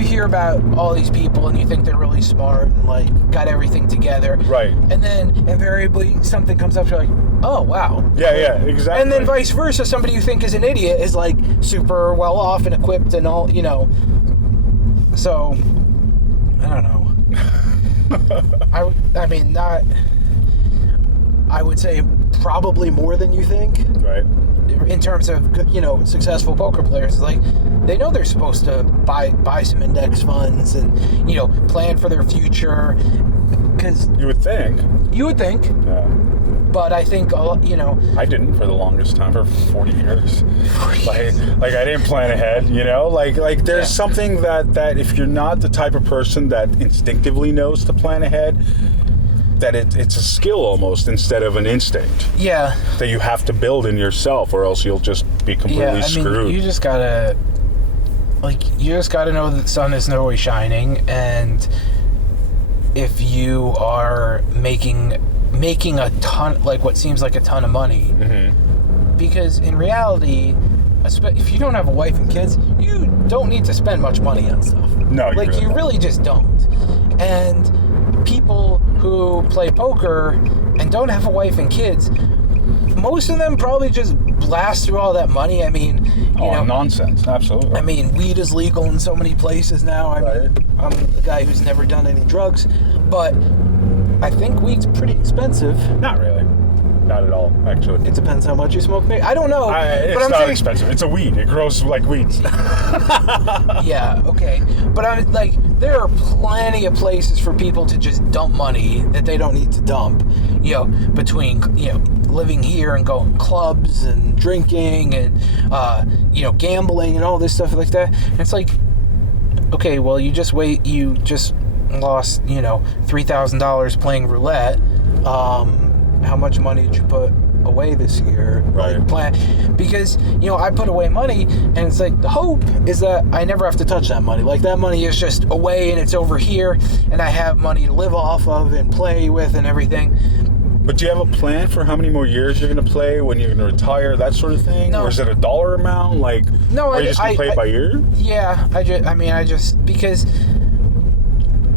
hear about all these people and you think they're really smart and, like, got everything together. Right. And then invariably something comes up, you're like, oh, wow. Yeah, exactly. And then vice versa, somebody you think is an idiot is, like, super well off and equipped and all, you know. So, I don't know. I mean, not... I would say probably more than you think. Right. In terms of, you know, successful poker players. Like, they know they're supposed to buy some index funds and, you know, plan for their future. Because... You would think. Yeah. But I think, you know... I didn't for the longest time, for 40 years. Like I didn't plan ahead, you know? Like there's something that if you're not the type of person that instinctively knows to plan ahead, that it's a skill almost instead of an instinct. Yeah. That you have to build in yourself or else you'll just be completely screwed. Mean, you just gotta... Like, you just gotta know that the sun isn't always shining, and if you are making a ton, like what seems like a ton of money, because in reality, if you don't have a wife and kids, you don't need to spend much money on stuff. No, you really just don't. And people who play poker and don't have a wife and kids, most of them probably just blast through all that money. I mean, you know, nonsense, absolutely. I mean, weed is legal in so many places now. I mean, I'm a guy who's never done any drugs, but I think weed's pretty expensive. Not really. Not at all, actually. It depends how much you smoke. I don't know. It's not expensive. It's a weed. It grows like weeds. Yeah, okay. But I'm like, there are plenty of places for people to just dump money that they don't need to dump. You know, between, you know, living here and going to clubs and drinking and, you know, gambling and all this stuff like that. And it's like, okay, well, you just lost, you know, $3,000 playing roulette. How much money did you put away this year? Right. Because, you know, I put away money, and it's like, the hope is that I never have to touch that money. Like, that money is just away, and it's over here, and I have money to live off of and play with and everything. But do you have a plan for how many more years you're going to play, when you're going to retire, that sort of thing? No. Or is it a dollar amount? Like, no, are you just going to play it by ear? Yeah, because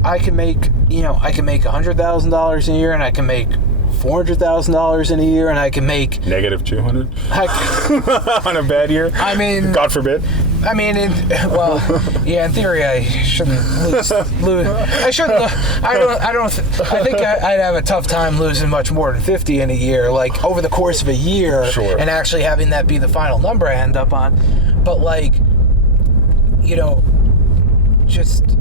I can make $100,000 a year, and I can make $400,000 in a year, and I can make negative 200 on a bad year. I mean, God forbid. I mean, in theory, I shouldn't lose. I shouldn't. I think I'd have a tough time losing much more than 50 in a year, like over the course of a year, sure. And actually having that be the final number I end up on. But, like, you know, just.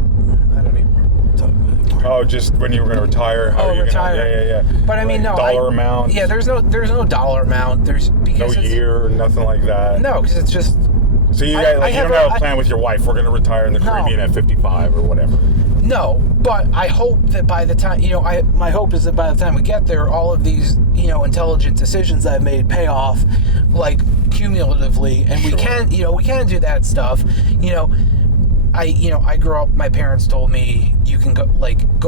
Oh, just when you were going to retire? How are you retire. Yeah. But I mean, no. Dollar amount? Yeah, there's no dollar amount. Because no year or nothing like that? No, because it's just... So you don't have a plan with your wife, we're going to retire in the Caribbean at 55 or whatever? No, but I hope that by the time, you know, my hope is that by the time we get there, all of these, you know, intelligent decisions I've made pay off, like, cumulatively, and sure. we can do that stuff, you know. I grew up, my parents told me, you can go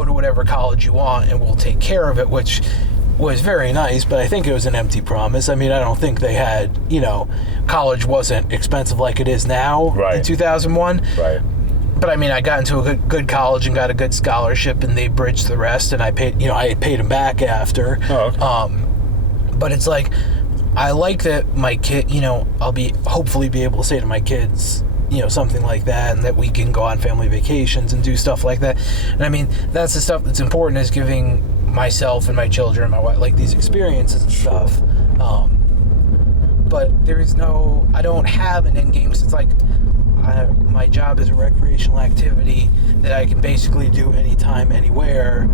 to whatever college you want and we'll take care of it, which was very nice, but I think it was an empty promise. I mean, I don't think they had, you know, college wasn't expensive like it is now in 2001. Right. But I mean, I got into a good college and got a good scholarship, and they bridged the rest, and I paid them back after. Oh, okay. But it's like, I like that my kid, you know, I'll hopefully be able to say to my kids, you know, something like that, and that we can go on family vacations and do stuff like that. And I mean, that's the stuff that's important, is giving myself and my children, my wife, like, these experiences and stuff. But I don't have an end game. So it's like, my job is a recreational activity that I can basically do anytime, anywhere.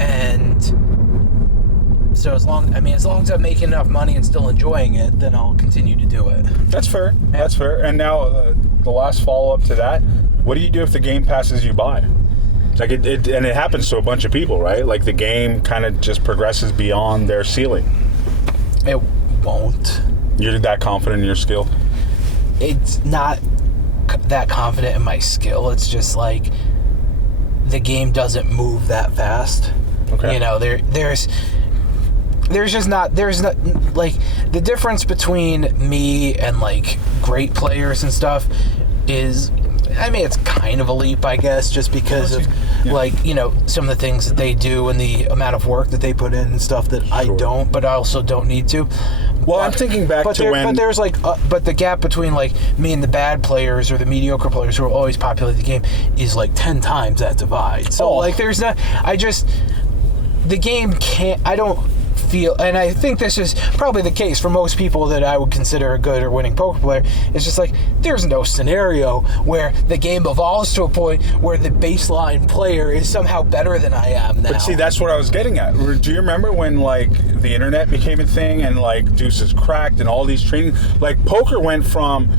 And so as long as I'm making enough money and still enjoying it, then I'll continue to do it. That's fair. That's fair. And now the last follow-up to that, what do you do if the game passes you by? Like it happens to a bunch of people, right? Like the game kind of just progresses beyond their ceiling. It won't. You're that confident in your skill? It's not that confident in my skill. It's just like the game doesn't move that fast. Okay. You know, there's not like the difference between me and like great players and stuff is, I mean, it's kind of a leap, I guess, just because of like, you know, some of the things that they do and the amount of work that they put in and stuff that I don't, but I also don't need to. Well, I'm thinking back to when... But there's like, but the gap between like me and the bad players or the mediocre players who will always populate the game is like 10 times that divide. So like there's not, the game can't, I don't feel, and I think this is probably the case for most people that I would consider a good or winning poker player, it's just like there's no scenario where the game evolves to a point where the baseline player is somehow better than I am now. But see, that's what I was getting at. Do you remember when like the internet became a thing and like deuces cracked and all these training, like poker went from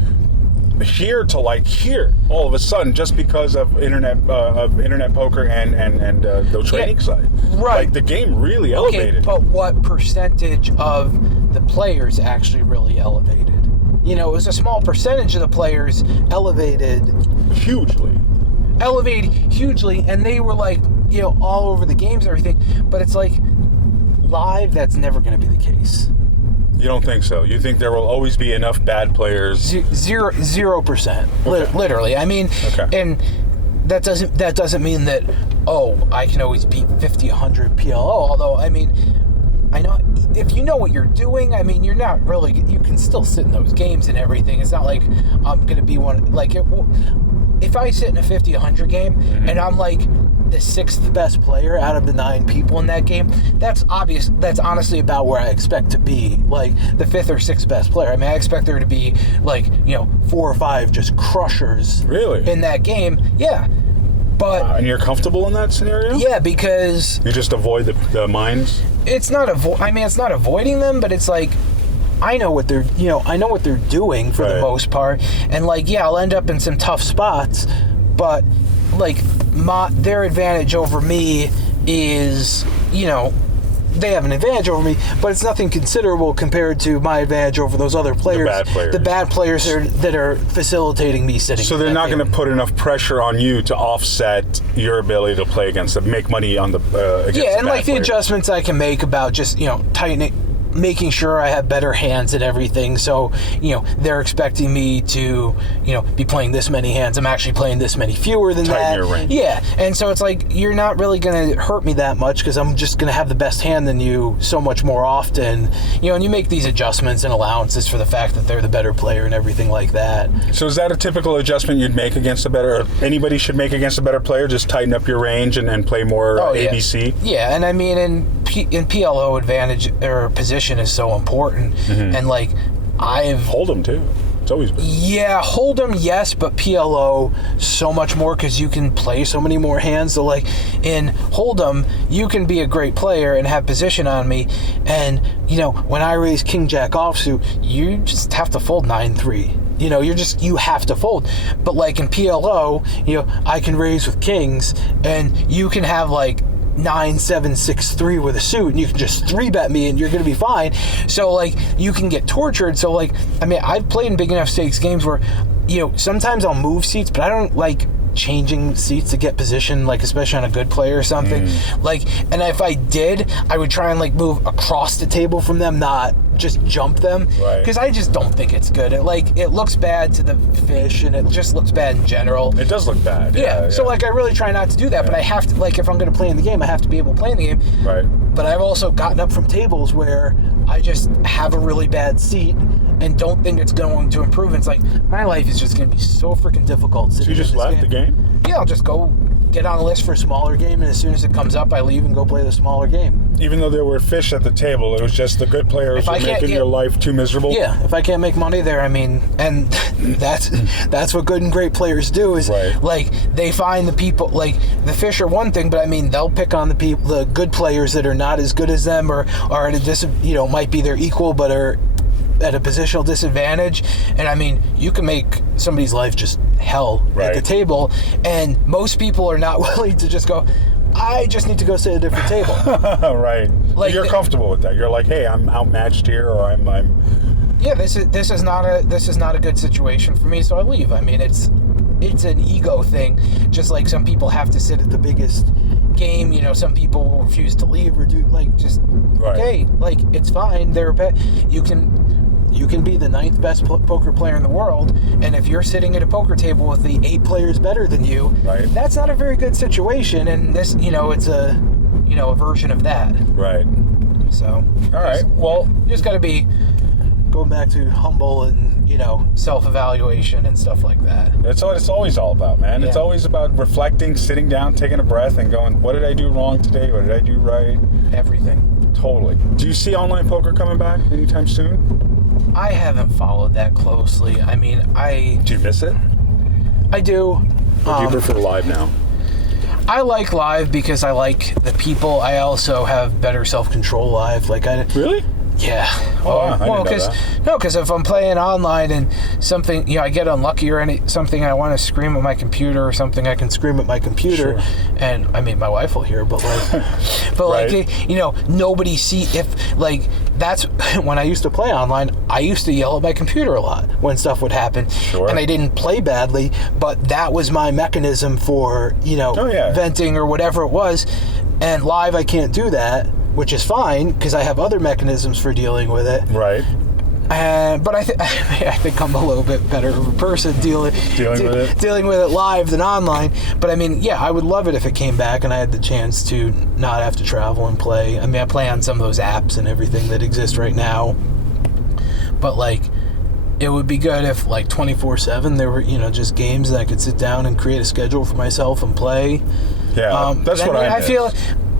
here to like here all of a sudden just because of internet poker and the training side. Right. Like the game really elevated. Okay, but what percentage of the players actually really elevated? You know, it was a small percentage of the players elevated hugely, and they were like, you know, all over the games and everything. But it's like live, that's never going to be the case. You don't think so? You think there will always be enough bad players? 0%. Okay. Literally. I mean, and that doesn't mean that, I can always beat 50, 100 PLO. Although, I mean, I know if you know what you're doing, I mean, you're not really, you can still sit in those games and everything. It's not like I'm going to be one, like, if I sit in a 50, 100 game and I'm like the 6th best player out of the 9 people in that game, that's obvious. That's honestly about where I expect to be, like the 5th or 6th best player. I mean, I expect there to be like, you know, 4 or 5 just crushers really in that game. Yeah. But and you're comfortable in that scenario? Yeah, because you just avoid the mines. It's not it's not avoiding them, but it's like I know what they're doing for the most part, and like I'll end up in some tough spots, but like their advantage over me is, you know, they have an advantage over me, but it's nothing considerable compared to my advantage over those other players. The bad players that are facilitating me sitting. So they're not going to put enough pressure on you to offset your ability to play against them, make money on the against and like the adjustments I can make about just, you know, tightening, making sure I have better hands and everything. So, you know, they're expecting me to, you know, be playing this many hands. I'm actually playing this many fewer than that. Your range. Yeah. And so it's like, you're not really going to hurt me that much because I'm just going to have the best hand than you so much more often. You know, and you make these adjustments and allowances for the fact that they're the better player and everything like that. So is that a typical adjustment you'd make against anybody should make against a better player? Just tighten up your range and play more ABC? Yeah. And I mean, in PLO, advantage or position is so important, and like Hold'em too. It's always been. Yeah, Hold'em, yes, but PLO so much more because you can play so many more hands. So like in Hold'em, you can be a great player and have position on me, and you know when I raise King Jack offsuit, you just have to fold 9-3. You know, you have to fold. But like in PLO, you know, I can raise with kings, and you can have like 9-7-6-3 with a suit, and you can just 3-bet me and you're gonna be fine. So like you can get tortured. So like, I mean, I've played in big enough stakes games where, you know, sometimes I'll move seats, but I don't like changing seats to get position, like especially on a good player or something. Like, and if I did, I would try and like move across the table from them, not just jump them, because I just don't think it's good. It looks bad to the fish, and it just looks bad in general. It does look bad. Yeah. So like I really try not to do that, but I have to, like, if I'm going to play in the game, I have to be able to play in the game. Right. But I've also gotten up from tables where I just have a really bad seat and don't think it's going to improve. It's like my life is just going to be so freaking difficult. So you just left the game? Yeah, I'll just go get on a list for a smaller game, and as soon as it comes up, I leave and go play the smaller game. Even though there were fish at the table, it was just the good players were making your life too miserable? Yeah, if I can't make money there, I mean, and that's what good and great players do, is like, they find the people, like, the fish are one thing, but I mean, they'll pick on the good players that are not as good as them, or are at a might be their equal, but are at a positional disadvantage. And I mean, you can make somebody's life just hell at the table, and most people are not willing to just go, I just need to go sit at a different table. Right. Like, you're comfortable with that. You're like, hey, I'm outmatched here, or I'm yeah, this is not a good situation for me, so I leave. I mean, it's an ego thing. Just like some people have to sit at the biggest game, some people will refuse to leave or do, like, just okay, like, it's fine. You can be the 9th best poker player in the world, and if you're sitting at a poker table with the 8 players better than you, that's not a very good situation. And this, it's a version of that. Right. So. All right. Well, you just got to be going back to humble and self-evaluation and stuff like that. That's what it's always all about, man. Yeah. It's always about reflecting, sitting down, taking a breath, and going, what did I do wrong today? What did I do right? Everything. Totally. Do you see online poker coming back anytime soon? I haven't followed that closely. I mean, Do you miss it? I do. Or do you prefer live now? I like live because I like the people. I also have better self-control live. Really? Yeah. Well, because if I'm playing online and something, I get unlucky or something, I want to scream at my computer or something, I can scream at my computer, and I mean, my wife will hear, but nobody that's when I used to play online. I used to yell at my computer a lot when stuff would happen, and I didn't play badly, but that was my mechanism for venting or whatever it was. And live, I can't do that, which is fine because I have other mechanisms for dealing with it. Right. But I think I'm a little bit better of a person dealing with it live than online. But I mean, yeah, I would love it if it came back and I had the chance to not have to travel and play. I mean, I play on some of those apps and everything that exist right now. But it would be good if 24/7 there were just games that I could sit down and create a schedule for myself and play. Yeah, that's what I feel.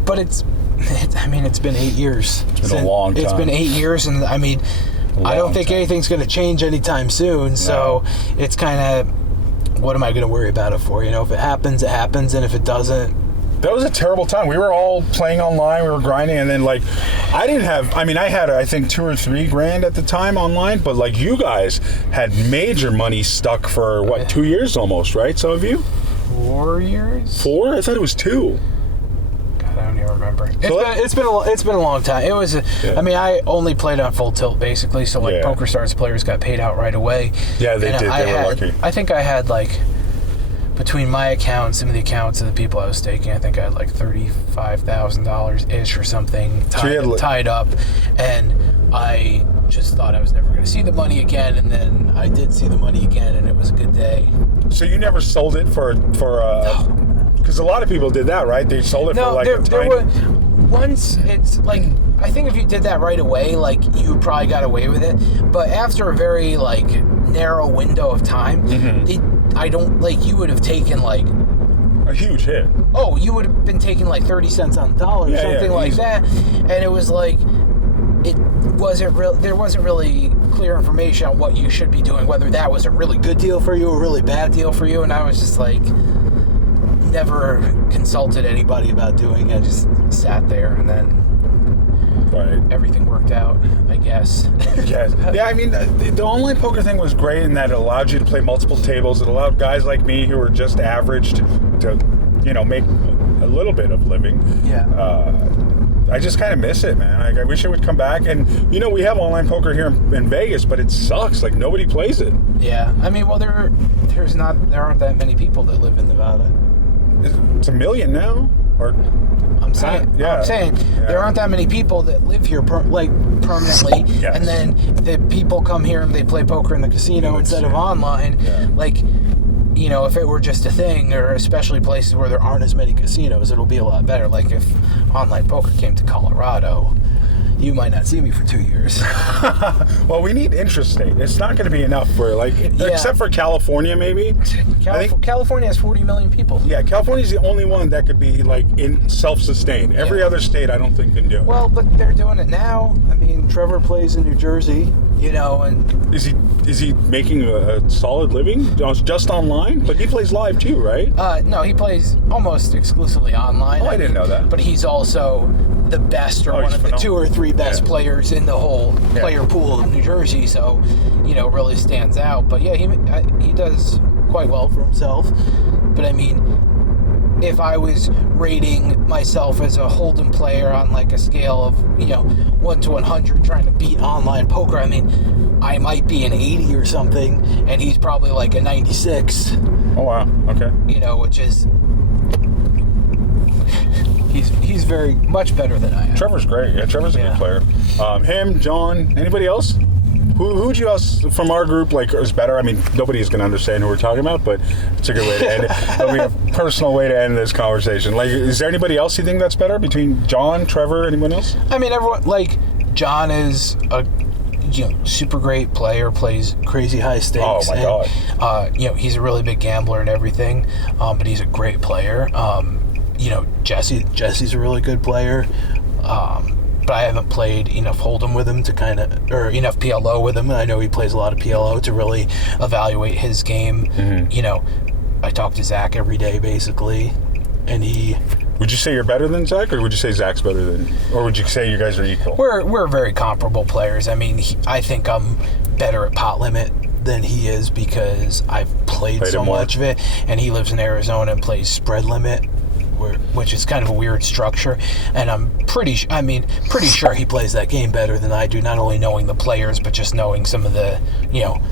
But it's been 8 years. It's been a long time. It's been 8 years, and I mean, I don't think anything's going to change anytime soon. So it's kind of, what am I going to worry about it for? If it happens, it happens, and if it doesn't. That was a terrible time. We were all playing online, we were grinding, and then I had I think $2 or $3 grand at the time online, but you guys had major money stuck for 2 years almost, right? Some of you? 4 years? 4? I thought it was 2. God, I don't even remember. It's been a long time. It was. I mean, I only played on full tilt basically, so PokerStars players got paid out right away. Yeah, they did. They were lucky. I think I had between my account and some of the accounts of the people I was staking, I think I had $35,000 ish or something tied up, and I just thought I was never going to see the money again, and then I did see the money again, and it was a good day. So you never sold it for because a lot of people did that, right? They sold it for a tiny... Once it's I think if you did that right away, you probably got away with it. But after a very narrow window of time, you would have taken a huge hit. Oh, you would have been taking 30 cents on the dollar or something like that, and it was it wasn't real. There wasn't really clear information on what you should be doing, whether that was a really good deal for you or a really bad deal for you, and I was just never consulted anybody about doing it. I just sat there, and then everything worked out, I guess. Yes. Yeah, I mean, the online poker thing was great in that it allowed you to play multiple tables. It allowed guys like me who were just average to make a little bit of living. Yeah. I just kind of miss it, man. I wish it would come back. And, we have online poker here in Vegas, but it sucks. Nobody plays it. Yeah. I mean, well, there aren't that many people that live in Nevada. It's 1 million now? Or I'm saying there aren't that many people that live here permanently. Yes. And then the people come here and they play poker in the casino instead of online. Yeah. If it were just a thing, or especially places where there aren't as many casinos, it'll be a lot better. If online poker came to Colorado, you might not see me for 2 years. Well, we need intrastate. It's not going to be enough for except for California, maybe. I think California has 40 million people. Yeah, California's the only one that could be in self-sustained. Every other state, I don't think, can do it. Well, but they're doing it now. I mean, Trevor plays in New Jersey, and is he making a solid living just online? But he plays live too, right? no, he plays almost exclusively online. Oh, I didn't know that. But he's also the best, or one of the 2 or 3 best players in the whole player pool of New Jersey. So, really stands out. But yeah, he does quite well for himself. But I mean, if I was rating myself as a Hold'em player on a scale of 1 to 100, trying to beat online poker, I mean, I might be an 80 or something, and he's probably a 96. Oh wow, okay. Which is he's very much better than I am. Trevor's great. Yeah, Trevor's a good player. Him, John, anybody else? Who'd you else from our group is better? I mean, nobody's going to understand who we're talking about, but it's a good way to end it. It'll be a personal way to end this conversation. Is there anybody else you think that's better between John, Trevor, anyone else? I mean, everyone, John is a super great player, plays crazy high stakes. Oh my God. He's a really big gambler and everything, but he's a great player. Jesse's a really good player. But I haven't played enough Hold'em with him or enough PLO with him. I know he plays a lot of PLO to really evaluate his game. Mm-hmm. I talk to Zach every day, basically, and he... Would you say you're better than Zach, or would you say Zach's better than... Or would you say you guys are equal? We're very comparable players. I mean, I think I'm better at pot limit than he is because I've played so much of it, and he lives in Arizona and plays spread limit, which is kind of a weird structure, and I'm pretty sure he plays that game better than I do, not only knowing the players, but just knowing some of the,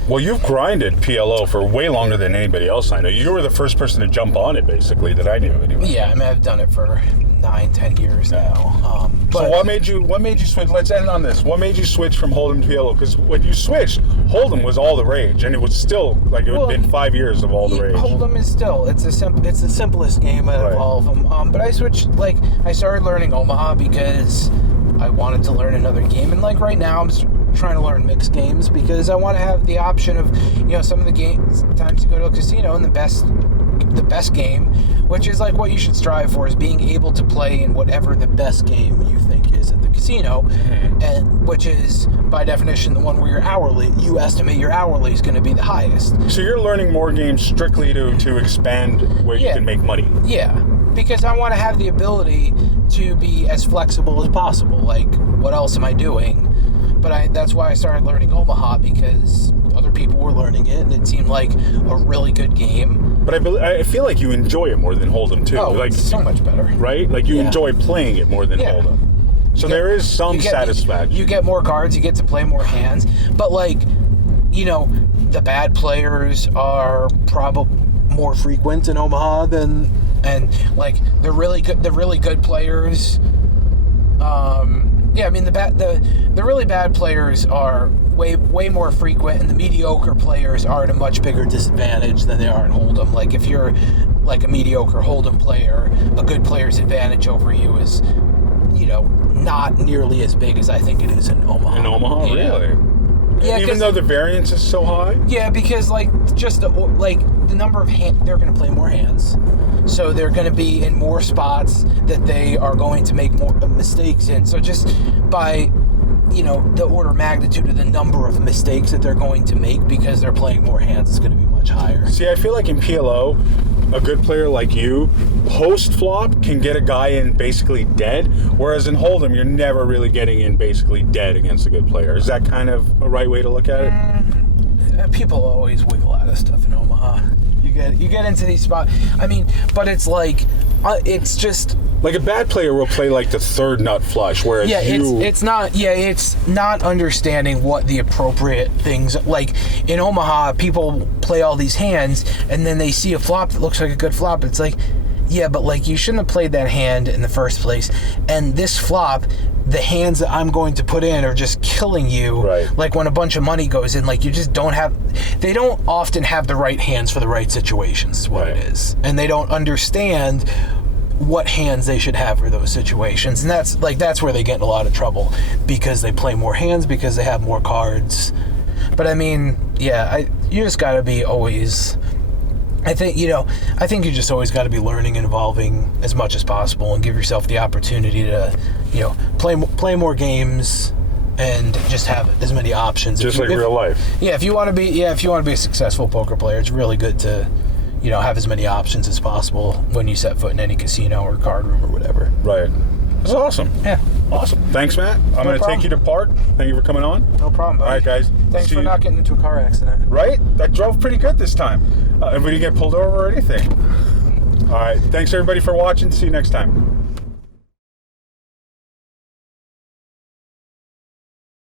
Well, you've grinded PLO for way longer than anybody else I know. You were the first person to jump on it, basically, that I knew, anyway. Yeah, I mean, I've done it for 9-10 years now. So what made you switch? Let's end on this. What made you switch from Hold'em to PLO? Because when you switched, Hold'em was all the rage, and it was still it had been 5 years of all the rage. Hold'em is still it's the simplest game out of all of them. But I switched. I started learning Omaha because I wanted to learn another game, and right now I'm trying to learn mixed games because I want to have the option of some of the games times to go to a casino and the best game, which is what you should strive for, is being able to play in whatever the best game you think is at the casino, and which is by definition the one where you estimate your hourly is going to be the highest. So you're learning more games strictly to expand where you can make money. Yeah, because I want to have the ability to be as flexible as possible. What else am I doing? But that's why I started learning Omaha, because other people were learning it, and it seemed like a really good game. But I feel like you enjoy it more than Hold'em too. Oh, it's so much better. Right? You enjoy playing it more than Hold'em. So there is some satisfaction. You get more cards, you get to play more hands. But the bad players are probably more frequent in Omaha than, and the really good players. I mean the really bad players are way more frequent, and the mediocre players are at a much bigger disadvantage than they are in Hold'em. If you're a mediocre Hold'em player, a good player's advantage over you is, not nearly as big as I think it is in Omaha. In Omaha, really? Yeah, even though the variance is so high? Yeah, because just the number of they're going to play more hands, so they're going to be in more spots that they are going to make more mistakes in. So just by the order of magnitude of the number of mistakes that they're going to make because they're playing more hands is going to be much higher. See, I feel like in PLO, a good player like you, post-flop, can get a guy in basically dead, whereas in Hold'em, you're never really getting in basically dead against a good player. Is that kind of a right way to look at it? People always wiggle out of stuff in Omaha. You get into these spots. I mean, but it's it's just... a bad player will play the third nut flush, whereas it's not understanding what the appropriate things... in Omaha, people play all these hands, and then they see a flop that looks like a good flop. It's but you shouldn't have played that hand in the first place. And this flop, the hands that I'm going to put in are just killing you. Right. When a bunch of money goes in, you just don't have... They don't often have the right hands for the right situations, is what it is. And they don't understand what hands they should have for those situations. And that's where they get in a lot of trouble, because they play more hands, because they have more cards. But I mean, yeah, you just got to be always, I think you just always got to be learning and evolving as much as possible, and give yourself the opportunity to, play more games and just have as many options. Just like real life. Yeah, if you want to be a successful poker player, it's really good to, have as many options as possible when you set foot in any casino or card room or whatever. Right. That's awesome. Yeah. Awesome. Thanks, Matt. I'm going to take you to part. Thank you for coming on. No problem, buddy. All right, guys. Thanks for not getting into a car accident. Right? That drove pretty good this time. And we didn't get pulled over or anything. All right. Thanks, everybody, for watching. See you next time.